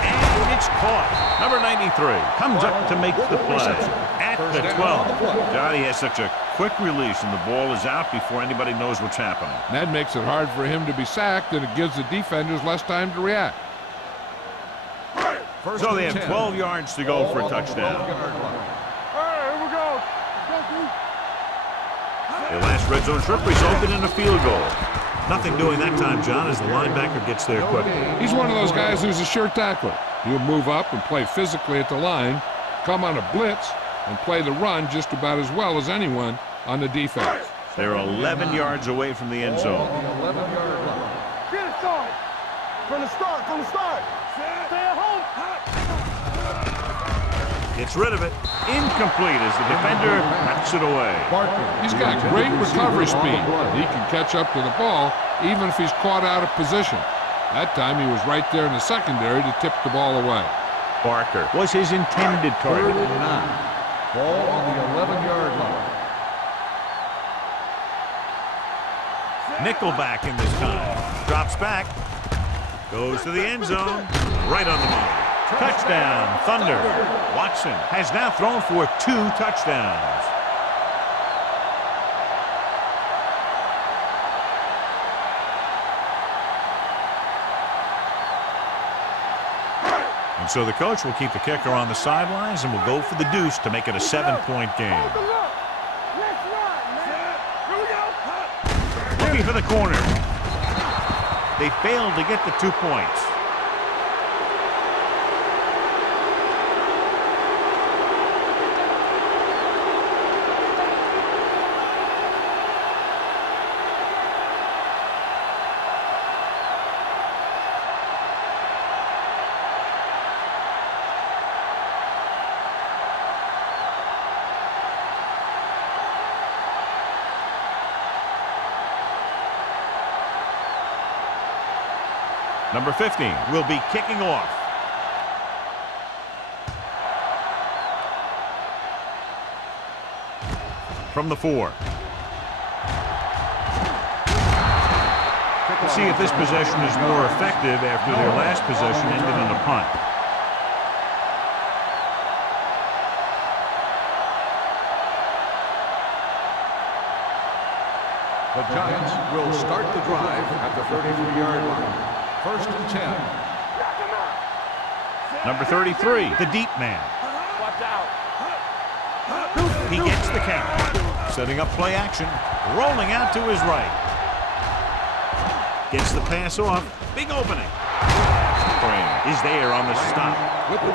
And it's caught. Number 93 comes up to make the play at the 12. God, he has such a quick release, and the ball is out before anybody knows what's happening. That makes it hard for him to be sacked, and it gives the defenders less time to react. So they have 12 yards to go for a touchdown. All right, here we go. Their last red zone trip resulted in a field goal. Nothing doing that time, John, as the linebacker gets there quickly. He's one of those guys who's a sure tackler. He'll move up and play physically at the line, come on a blitz, and play the run just about as well as anyone on the defense. They're 11 yards away from the end zone. Get it started. From the start, from the start. Stay at home. Gets rid of it. Incomplete as the defender knocks it away. He's got great recovery speed. He can catch up to the ball even if he's caught out of position. That time he was right there in the secondary to tip the ball away. Barker was his intended target. 3rd and 9. Ball on the 11-yard line. Nickelback in this time. Drops back. Goes to the end zone. Right on the money. Touchdown, Thunder. Watson has now thrown for 2 touchdowns. And so the coach will keep the kicker on the sidelines and will go for the deuce to make it a 7-point game. Looking for the corner. They failed to get the 2 points. Number 15 will be kicking off. from the 4. Let's see if this possession is more effective after their last possession ended in a punt. The Giants will start the drive at the 33-yard line. 1st and 10. Number 33, the deep man. Watch out. He gets the count. Setting up play action. Rolling out to his right. Gets the pass off. Big opening. Is there on the stop.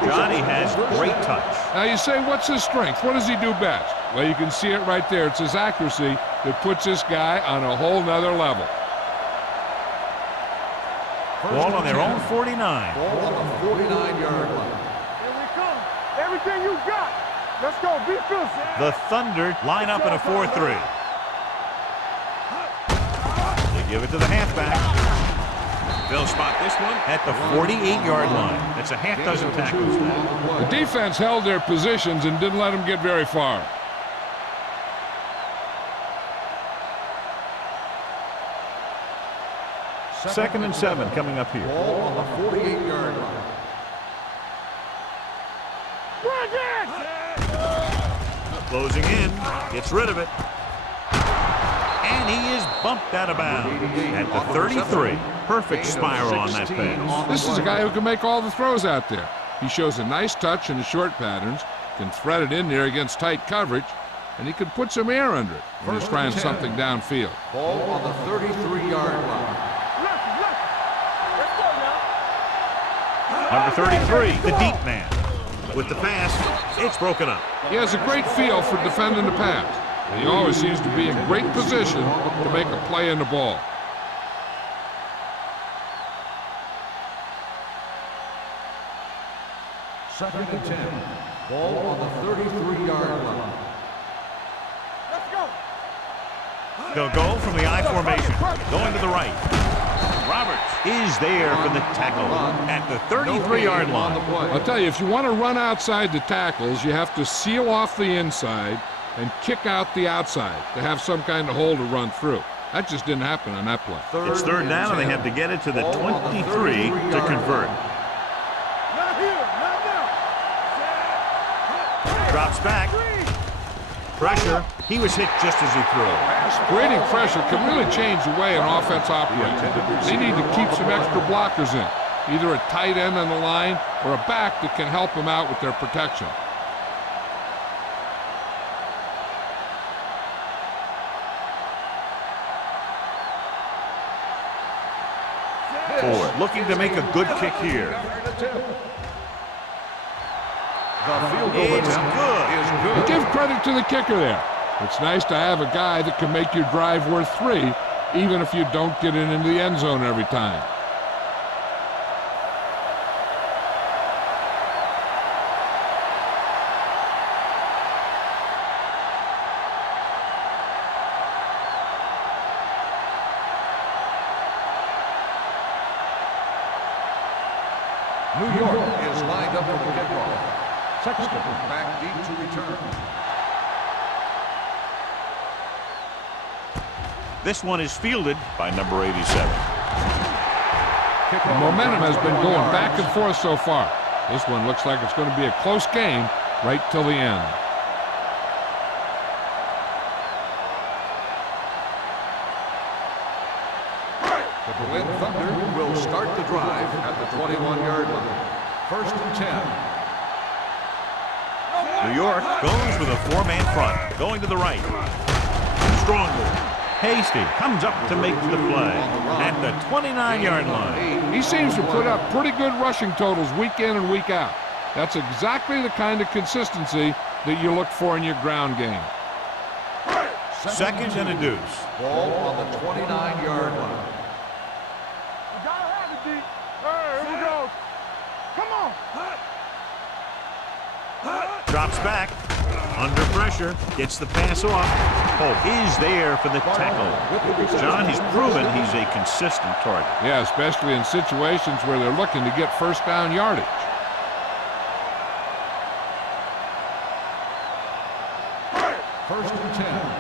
Johnny has great touch. Now you say, what's his strength? What does he do best? Well, you can see it right there. It's his accuracy that puts this guy on a whole nother level. Ball on their own 49. Ball on the 49-yard line. Here we come. Everything you got. Let's go. Be fierce. The Thunder line up in a 4-3. They give it to the halfback. They'll spot this one at the 48-yard line. That's a half dozen tackles now. The defense held their positions and didn't let them get very far. Second and 7 coming up here. Ball on the 48-yard line. Closing in. Gets rid of it. And he is bumped out of bounds at the 33. Perfect spiral on that pass. This is a guy who can make all the throws out there. He shows a nice touch in the short patterns, can thread it in there against tight coverage, and he can put some air under it when he's trying something downfield. Ball on the 33-yard line. Number 33, the deep man. With the pass, it's broken up. He has a great feel for defending the pass. And he always seems to be in great position to make a play in the ball. Second and 10. Ball on the 33-yard line. Let's go. They'll go from the I formation, going to the right. Roberts is there for the tackle at the 33-yard line. I'll tell you, if you want to run outside the tackles, you have to seal off the inside and kick out the outside to have some kind of hole to run through. That just didn't happen on that play. It's third down, and they have to get it to the 23 to convert. Not here. Not now. Drops back. Pressure. He was hit just as he threw. Creating pressure can really change the way an offense operates. They need to keep some extra blockers in, either a tight end on the line or a back that can help them out with their protection. Ford looking to make a good kick here. The field goal It's attempt good. is good. Give credit to the kicker there. It's nice to have a guy that can make your drive worth 3, even if you don't get it into the end zone every time. New York is lined up for the kickoff. Sexton back deep to return. This one is fielded by number 87. The momentum has been going back and forth so far. This one looks like it's going to be a close game right till the end. The Berlin Thunder will start the drive at the 21-yard line. 1st and 10. New York goes with a 4-man front, going to the right. Strong move. Hasty comes up to make the play at the 29-yard line. He seems to put up pretty good rushing totals week in and week out. That's exactly the kind of consistency that you look for in your ground game. Second and a deuce. Ball on the 29-yard line. You gotta have it, D. Here we go. Come on. Drops back. Under pressure. Gets the pass off. Hope is there for the tackle. John, he's proven he's a consistent target. Yeah, especially in situations where they're looking to get first down yardage. First and 10.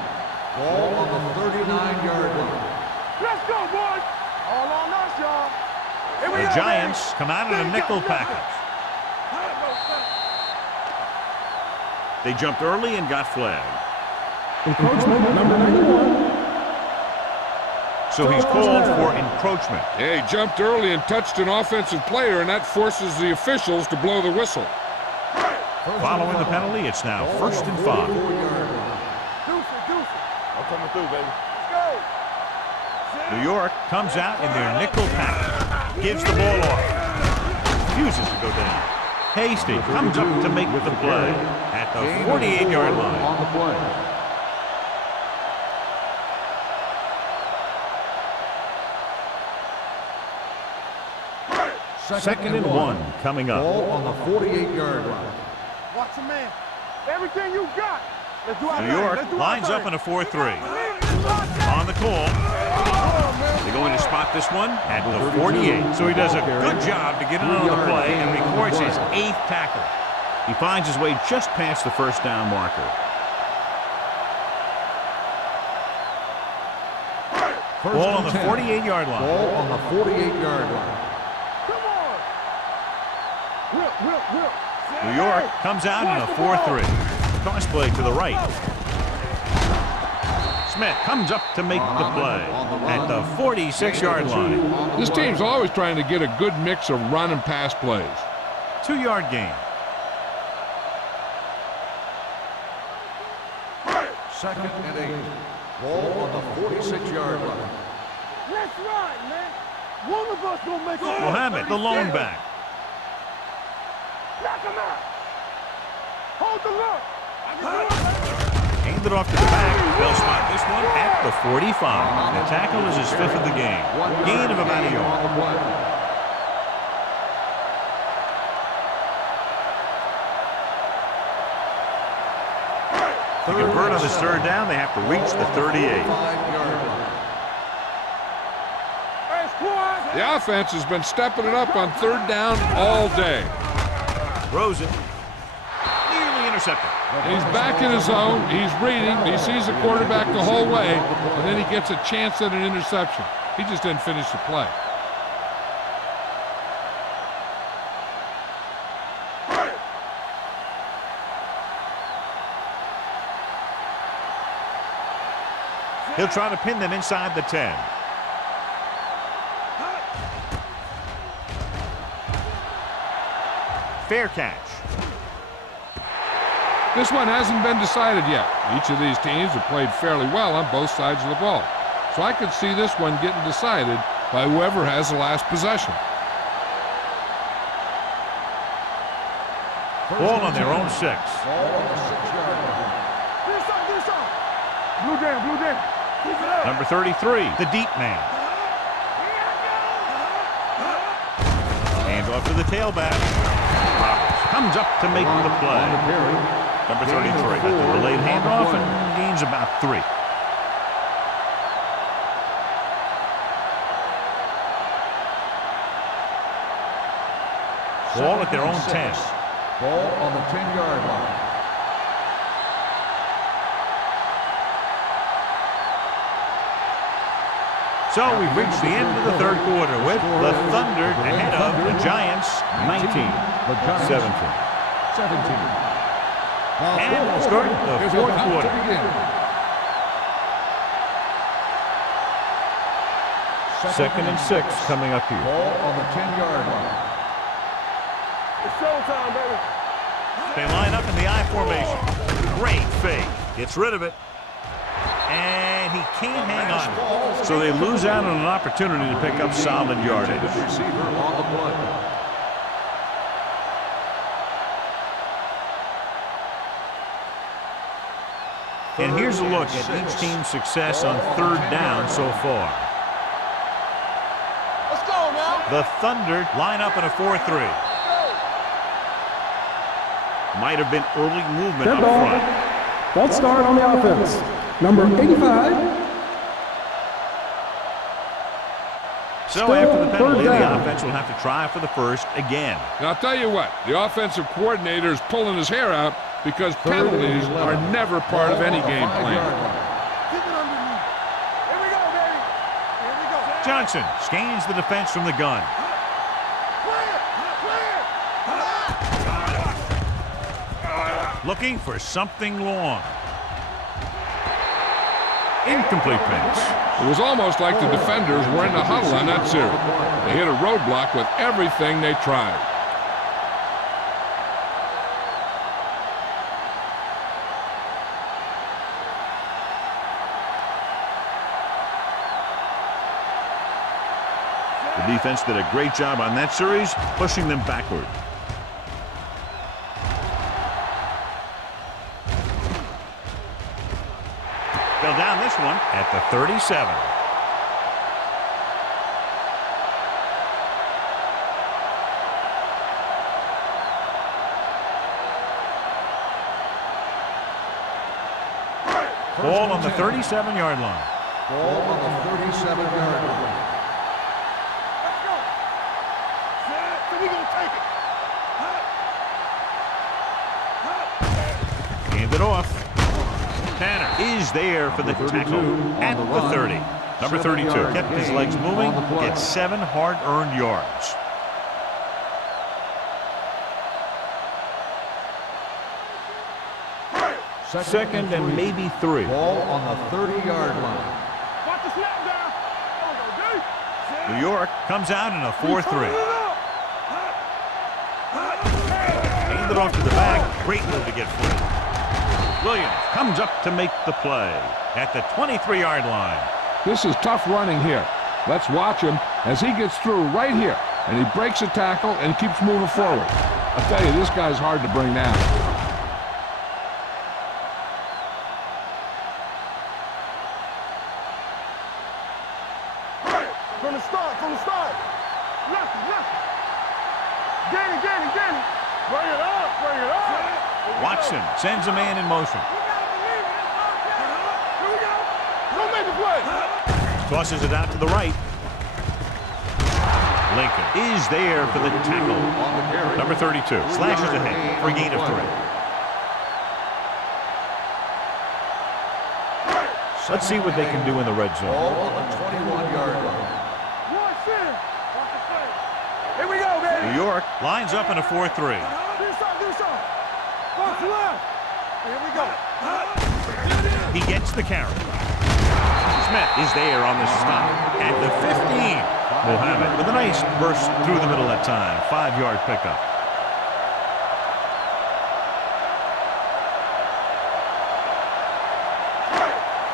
The Giants come out in a nickel package. They jumped early and got flagged. Encroachment number 91. So he's called for encroachment. Yeah, he jumped early and touched an offensive player, and that forces the officials to blow the whistle. Following the penalty, it's now 1st and 5. I'm coming through, baby. Let's go. New York comes out in their nickel package. Gives the ball off. Refuses to go down. Hasty comes up to make the play at the 48-yard line. On the play. Second and 1 coming up. Ball on the 48-yard line. Watch your man. Everything you got. Let's do our New thing. York Let's do our lines thing. up in a 4-3. On the call. They're going to spot this one at the 48. So he does a good job to get it on the play and records his 8th tackle. He finds his way just past the first down marker. Ball on the 48-yard line. Ball on the 48-yard line. Come on. Whip. New York comes out in a 4-3. Toss play to the right. Smith comes up to make the play at the 46-yard line. This team's always trying to get a good mix of run and pass plays. 2-yard gain. Second and 8. Ball on the 46-yard line. Let's ride, man. One of us gonna make it. Mohammed, the lone back. Knock him out. Hold the look. Handed off to the back. They'll spot this one at the 45. The tackle is his 5th of the game. Gain of about a yard. To convert on this 3rd down, they have to reach the 38. The offense has been stepping it up on 3rd down all day. Throws it. Nearly intercepted. He's back in his zone. He's reading. He sees the quarterback the whole way, and then he gets a chance at an interception. He just didn't finish the play. He'll try to pin them inside the 10. Fair catch. This one hasn't been decided yet. Each of these teams have played fairly well on both sides of the ball. So I could see this one getting decided by whoever has the last possession. Ball on their own 6. Blue jam. Number 33, the deep man. Hand off to the tailback. Roberts comes up to make the play. Number 33 got the delayed handoff and gains about 3. Ball at their own 10. Ball on the 10-yard line. So we've reached the end of the 3rd quarter with the Thunder ahead of the Giants 19-17. And we'll start the 4th quarter. Second and 6 coming up here. Ball on the 10-yard line. It's showtime, baby. They line up in the I formation. Great fake. Gets rid of it. And he can't hang on. So they lose out on an opportunity to pick up solid yardage. Receiver on the play. And here's a look at each team's success on 3rd down so far. Let's go now. The Thunder line up in a 4-3. Might have been early movement up front. False start on the offense. Number 85. So after the penalty, the offense will have to try for the first again. Now, I'll tell you what, the offensive coordinator is pulling his hair out because penalties are never part of any game plan. Keep it underneath. Here we go, baby. Here we go. Johnson scans the defense from the gun. looking for something long. Incomplete pass. It was almost like the defenders were in the huddle on that series. They hit a roadblock with everything they tried. The defense did a great job on that series, pushing them backward. Fell down this one at the 37. Ball on the 37-yard line. Ball on the 37-yard line. We're going to take it. Hand it off. Tanner is there for the tackle at the 30. Number 32 kept his legs moving, gets 7 hard-earned yards. Second and maybe 3. Ball on the 30-yard line. Watch the snap down. There we go, D. New York comes out in a 4-3. Hand it off to the back. Great move to get free. Williams comes up to make the play at the 23-yard line. This is tough running here. Let's watch him as he gets through right here. And he breaks a tackle and keeps moving forward. I'll tell you, this guy's hard to bring down. From the start. Lefty. Get it. Bring it up. Watson sends a man in motion. Don't make the play. Tosses it out to the right. Lincoln is there for the tackle. Number 32 slashes ahead for a gain of 3. Let's see what they can do in the red zone. Ball on the 21-yard line. Here we go, baby. New York lines up in a 4-3. Do something. Watch left. Here we go. He gets the carry. Smith is there on the stop at the 15. Mohammed with a nice burst through the middle that time. 5-yard pickup.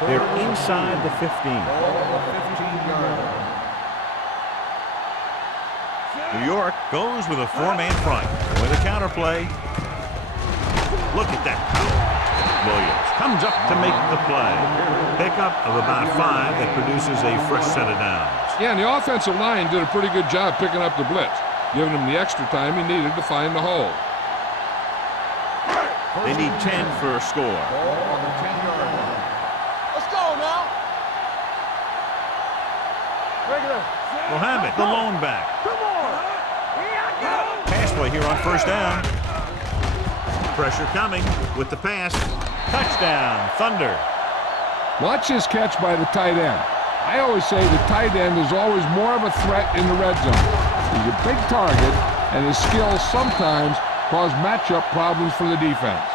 They're inside the 15. Ball on the 15-yard line. New York goes with a 4-man front with a counterplay. Look at that power. Williams comes up to make the play. Pickup of about 5 that produces a fresh set of downs. Yeah, and the offensive line did a pretty good job picking up the blitz, giving him the extra time he needed to find the hole. They need 10 for a score. Ball on the 10-yard line. Let's go now. Regular. Mohammed, the lone back. Come on. Pass play here on first down. Pressure coming with the pass. Touchdown, Thunder. Watch his catch by the tight end. I always say the tight end is always more of a threat in the red zone. He's a big target, and his skills sometimes cause matchup problems for the defense.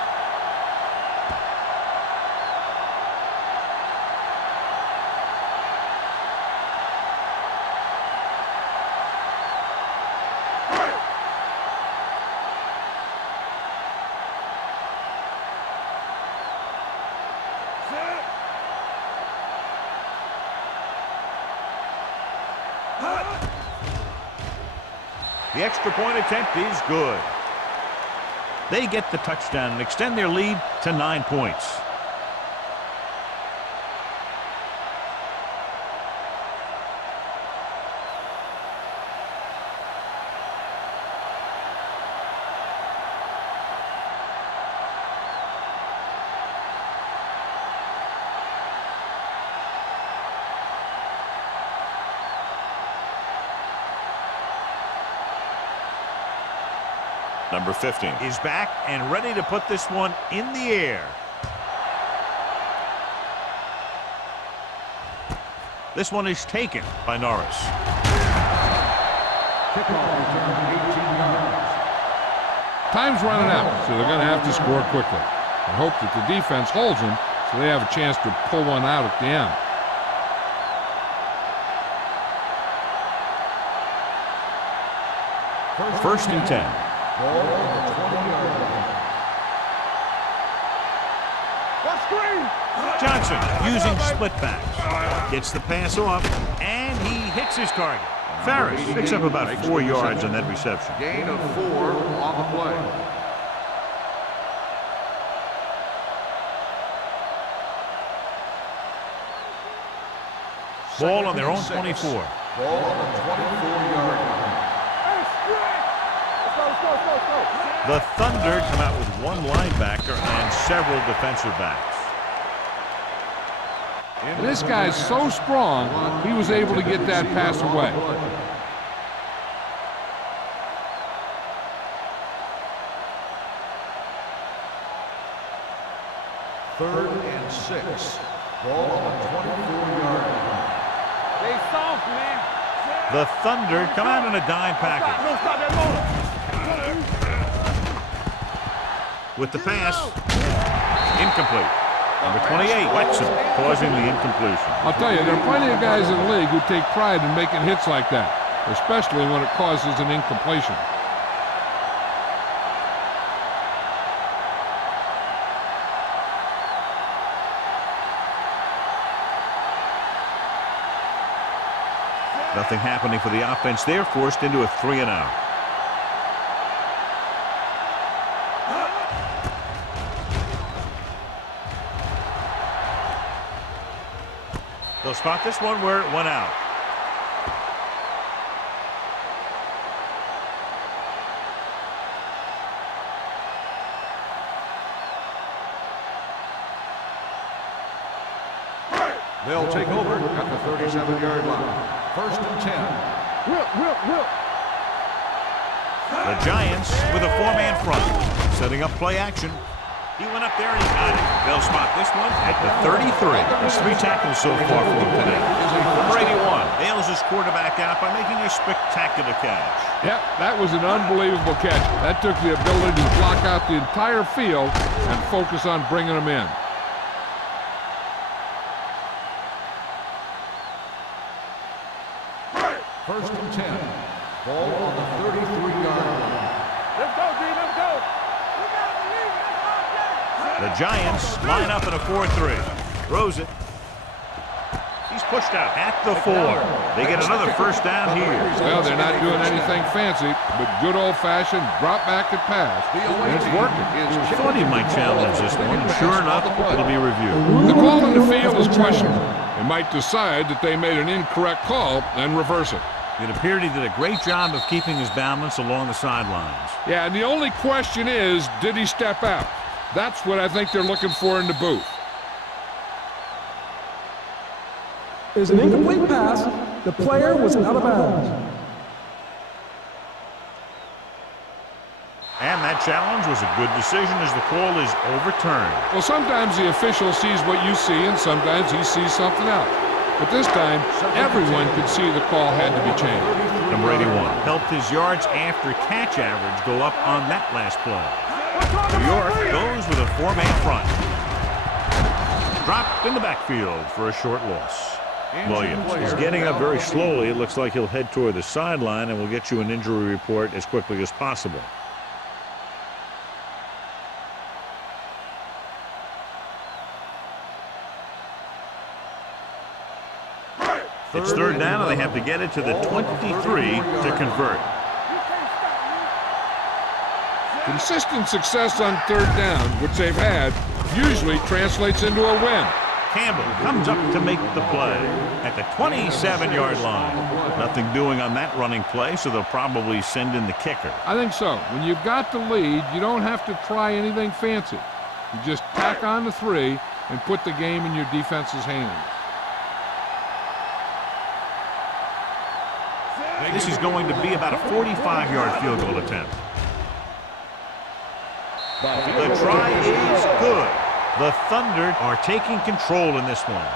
The extra point attempt is good. They get the touchdown and extend their lead to 9 points. Number 15 is back and ready to put this one in the air. This one is taken by Norris. Kickoff return 18 yards. Time's running out, so they're going to have to score quickly. I hope that the defense holds them so they have a chance to pull one out at the end. First and 10. Ball on the 20-yard line. Johnson using split backs. Gets the pass off, and he hits his target. Farris picks up about 4 yards on that reception. Gain of 4 on the play. Ball on their own 24. Ball on the 24-yard line. The Thunder come out with one linebacker and several defensive backs. And this guy's so strong, he was able to get that pass away. Third and 6. Ball on the 24-yard line. They soft, man. The Thunder come out in a dime package. Stop that motor. With the pass, incomplete. Number 28, Wexham, causing the incompletion. I'll tell you, there are plenty of guys in the league who take pride in making hits like that, especially when it causes an incompletion. Nothing happening for the offense. They're forced into a 3-and-out. They'll spot this one where it went out. They'll take over at the 37-yard line. First and 10. The Giants with a 4-man front, setting up play action. He went up there and he got it. They'll spot this one at the 33. There's 3 tackles so far for him today. Number 81 nails his quarterback out by making a spectacular catch. Yep, that was an unbelievable catch. That took the ability to block out the entire field and focus on bringing them in. First and 10. Ball on the 33-yard line. Let's go, D. Let's go. The Giants line up in a 4-3. Throws it. He's pushed out at the 4. They get another first down here. Well, they're not doing anything fancy, but good old-fashioned drop back and pass. And it's working. I thought he might challenge this one, and sure enough, it'll be reviewed. The call in the field is questionable. They might decide that they made an incorrect call and reverse it. It appeared he did a great job of keeping his balance along the sidelines. Yeah, and the only question is, did he step out? That's what I think they're looking for in the booth. Is an incomplete pass. The player was out of bounds. And that challenge was a good decision as the call is overturned. Well, sometimes the official sees what you see, and sometimes he sees something else. But this time, everyone could see the call had to be changed. Number 81 helped his yards after catch average go up on that last play. New York goes with a 4-man front. Dropped in the backfield for a short loss. Williams is getting up very slowly. It looks like he'll head toward the sideline, and we'll get you an injury report as quickly as possible. It's third down, and they have to get it to the 23 to convert. Consistent success on third down, which they've had, usually translates into a win. Campbell comes up to make the play at the 27-yard line. Nothing doing on that running play, so they'll probably send in the kicker. I think so. When you've got the lead, you don't have to try anything fancy. You just tack on the 3 and put the game in your defense's hands. This is going to be about a 45-yard field goal attempt. The try is good. The Thunder are taking control in this one.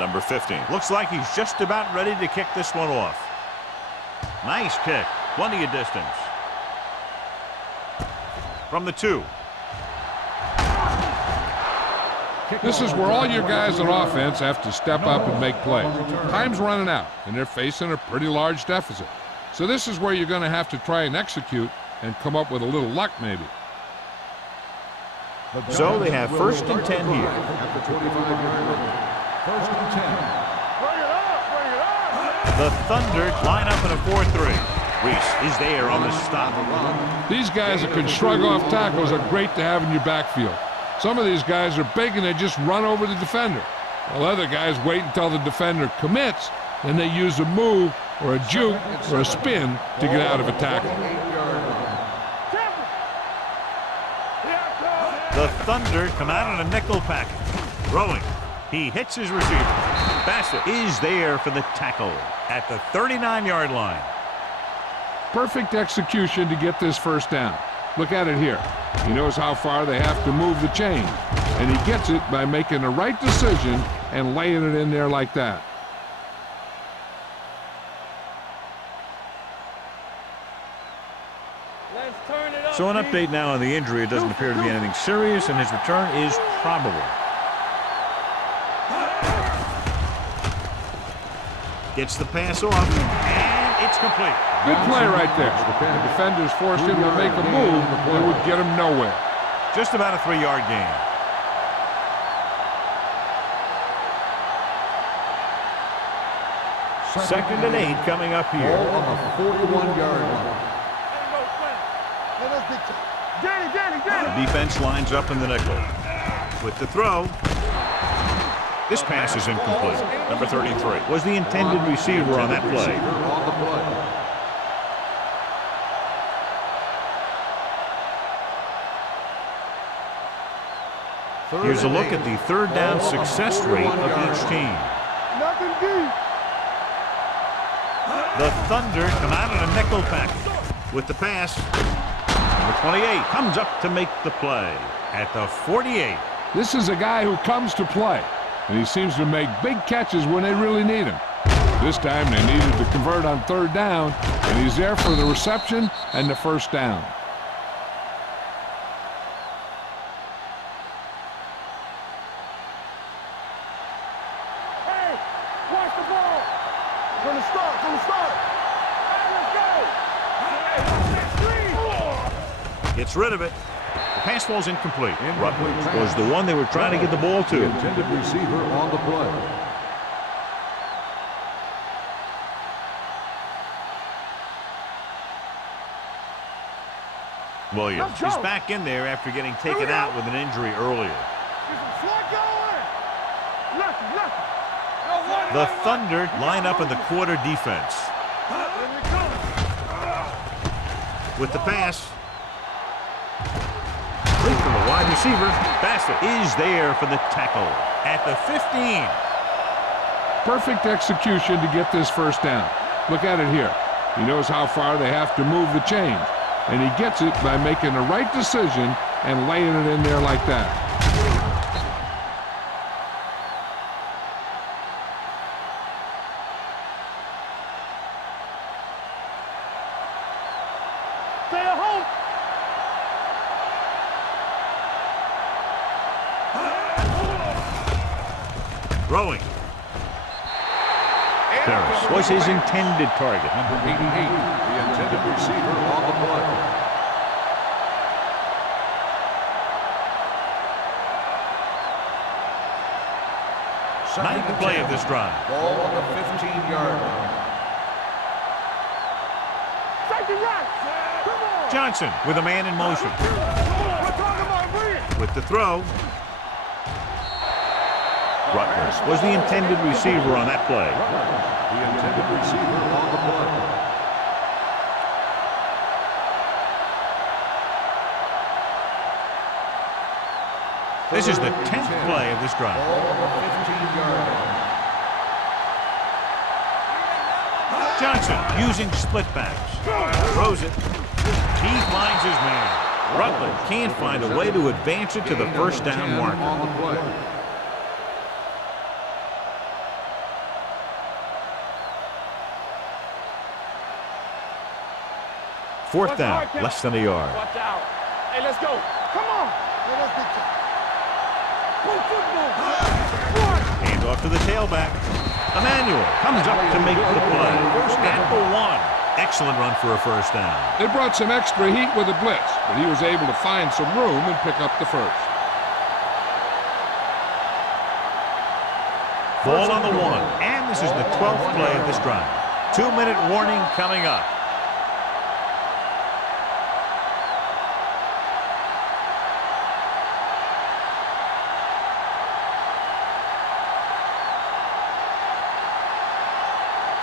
Number 15. Looks like he's just about ready to kick this one off. Nice kick. Plenty of distance. From the 2. This is where all your guys on offense have to step up and make plays. Time's running out, and they're facing a pretty large deficit. So this is where you're going to have to try and execute and come up with a little luck, maybe. So they have 1st and 10 here. At the 25-yard line. 1st and 10. The Thunder line up in a 4-3. Reese is there on the stop. These guys that can shrug off tackles are great to have in your backfield. Some of these guys are big and they just run over the defender. While other guys wait until the defender commits, and they use a move or a juke or a spin to get out of a tackle. The Thunder come out in a nickel package. Throwing. He hits his receiver. Bassett is there for the tackle at the 39-yard line. Perfect execution to get this 1st down. Look at it here. He knows how far they have to move the chain, and he gets it by making the right decision and laying it in there like that. So an update now on the injury. It doesn't appear to be anything serious, and his return is probable. Gets the pass off, and it's complete. Good play right there. The defenders forced him to make a move that would get him nowhere. Just about a 3-yard gain. Second and 8 coming up here. Ball on the 41-yard line. The defense lines up in the nickel. With the throw. This pass is incomplete. Number 33 was the intended receiver on that play. Here's a look at the 3rd down success rate of each team. The Thunder come out in a nickel package. With the pass, number 28 comes up to make the play at the 48. This is a guy who comes to play, and he seems to make big catches when they really need him. This time they needed to convert on 3rd down, and he's there for the reception and the 1st down. Hey, watch the ball. From the start, Gets rid of it. The pass ball's incomplete. Rutledge was the one they were trying to get the ball to. The intended receiver on the play. Williams is back in there after getting taken out with an injury earlier. The Thunder line up in the quarter defense. With the pass. Complete from the wide receiver. Bassett is there for the tackle at the 15. Perfect execution to get this 1st down. Look at it here. He knows how far they have to move the chain, and he gets it by making the right decision and laying it in there like that. Stay at home. Throwing. Harris was his intended target. Number 88, the intended receiver on the play. Ninth play of this drive. Ball on the 15-yard line. Johnson with a man in motion. With the throw. Rutledge was the intended receiver on that play. The intended receiver on the play. This is the 10th play of this drive. Ball on the 15-yard line. Johnson using split backs. Throws it. He finds his man. Rutledge can't find a way to advance it to the 1st down marker. On the play. 4th down, less than a yard. Watch out. Hey, let's go. Come on. Let's get you. Go football. Hand off to the tailback. Emmanuel comes up to make the play. At the 1. Excellent run for a 1st down. They brought some extra heat with a blitz, but he was able to find some room and pick up the 1st. Ball on the 1. And this is the 12th play of this drive. 2-minute warning coming up.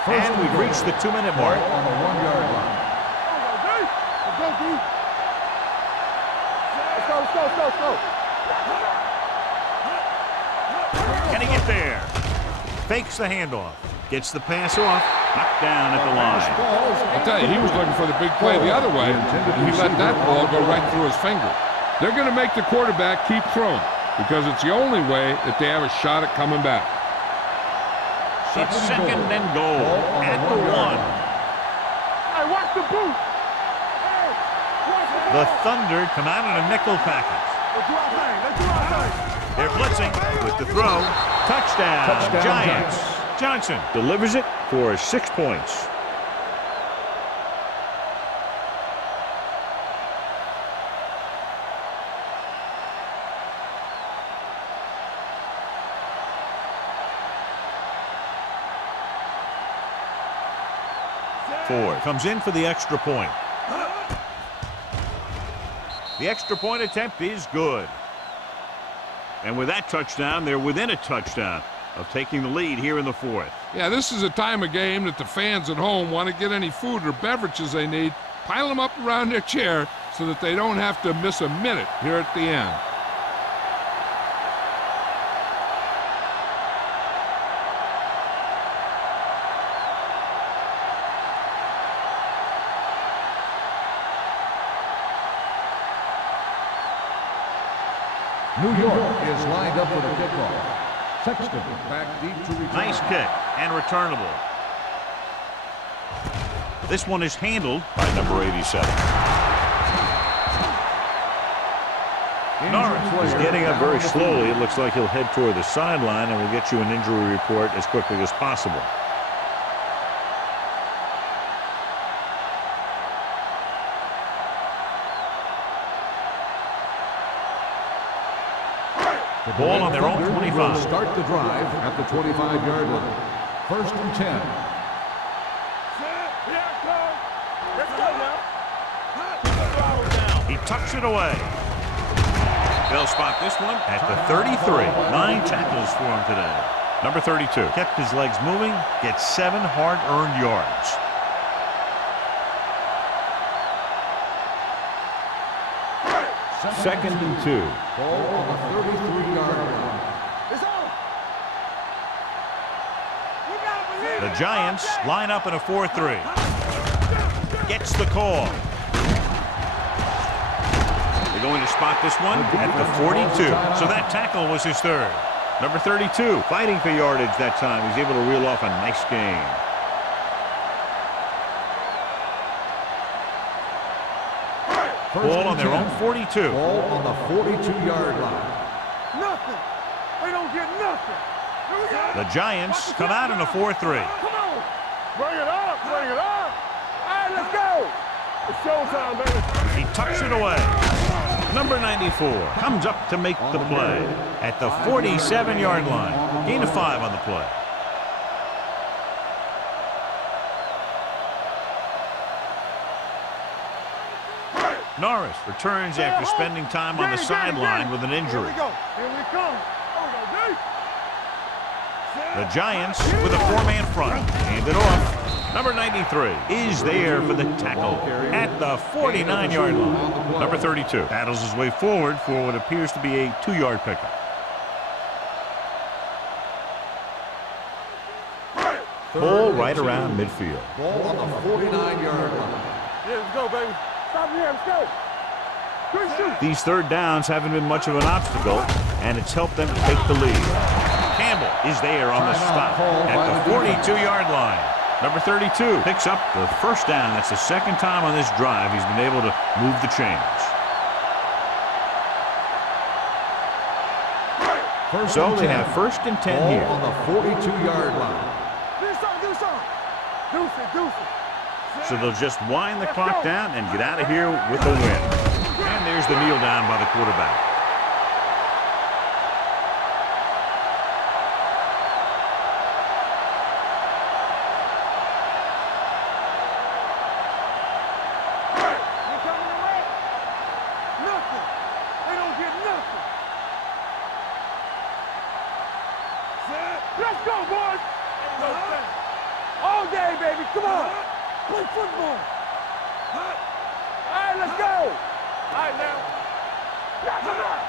And we've reached the 2-minute mark. On the 1-yard line. Let's go, D. Let's go. Can he get there? Fakes the handoff. Gets the pass off. Knocked down at the line. I'll tell you, he was looking for the big play the other way, and he let that ball go right through his finger. They're going to make the quarterback keep throwing because it's the only way that they have a shot at coming back. It's 2nd and goal at the 1. Hey, watch the boot. Hey, watch The Thunder come out in a nickel package. Let's do our thing. They're blitzing with the throw. Touchdown, Giants. Johnson delivers it for 6 points. Ford comes in for the extra point. The extra point attempt is good. And with that touchdown, they're within a touchdown of taking the lead here in the 4th. Yeah, this is a time of game that the fans at home want to get any food or beverages they need, pile them up around their chair so that they don't have to miss a minute here at the end. New York is lined up for the kickoff. Sexton back deep to return. Nice kick and returnable. This one is handled by number 87. Norris is getting up very slowly. It looks like he'll head toward the sideline, and we'll get you an injury report as quickly as possible. The ball on their own Thunder 25. will start the drive at the 25-yard line. 1st and 10. Let's go now. He tucks it away. They'll spot this one at the 33. 9 tackles for him today. Number 32 kept his legs moving, gets 7 hard-earned yards. Second and 2. Ball on the 33-yard line. It's on. We gotta believe The it. Giants line up in a 4-3. Gets the call. They're going to spot this one at the 42. So that tackle was his 3rd. Number 32 fighting for yardage that time. He's able to reel off a nice gain. Ball on their own 42. Ball on the 42-yard line. Nothing. We don't get nothing. Here we go. The Giants come out in a 4-3. Come on. Bring it up. Bring it up. All right, let's go. It's showtime, baby. He tucks it away. Number 94 comes up to make the play at the 47-yard line. Gain of 5 on the play. Norris returns after spending time on the sideline with an injury. Here we go. Here we come. The Giants with a 4-man front. Hand it off. Number 93 is there for the tackle at the 49-yard line. Number 32 battles his way forward for what appears to be a 2-yard pickup. Ball right around midfield. Ball on the 49-yard line. Yeah, let's go, baby. Stop here. Let's go. Good shoot. These 3rd downs haven't been much of an obstacle, and it's helped them to take the lead. Campbell is there on the stop at the 42-yard line. Number 32 picks up the first down. That's the second time on this drive he's been able to move the chains. So they have first and 10 here. On the 42-yard line. Do something. So they'll just wind the clock down and get out of here with a win. And there's the kneel down by the quarterback. Nothing. They don't get nothing. Let's go, boys. All day, baby. Come on. Play football. All right, let's go. All right, now. That's enough.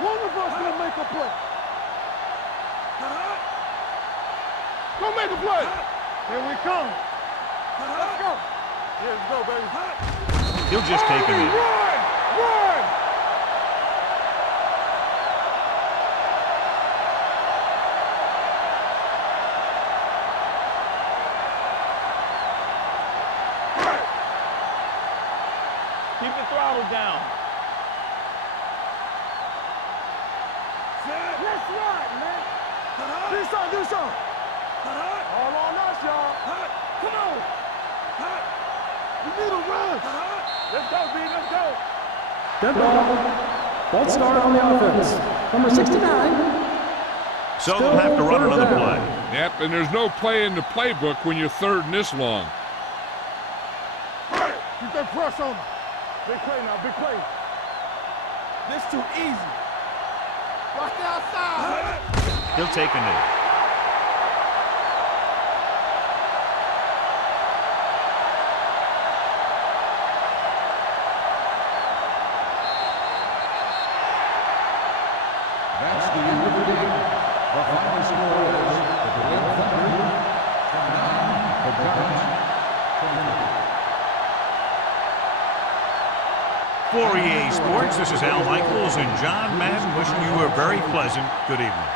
One of us will make a play. Go make a play. Here we come. Let's go. Here we go, baby. He'll just take him in. Run! Keep the throttle down. Let's ride, man. Do something. All on us, y'all. Come on. We need a run. Let's go, B. Let's go. Good ball. False start on the offense. Number 69. So they'll have to run another play. Yep, and there's no play in the playbook when you're third and this long. Keep that press on him. Big play now, big play. This too easy. Watch the outside. He'll take a knee. That's the end of the game. The final score is the Detroit Thunder 29, the Giants 23. For EA Sports, this is Al Michaels and John Madden wishing you a very pleasant good evening.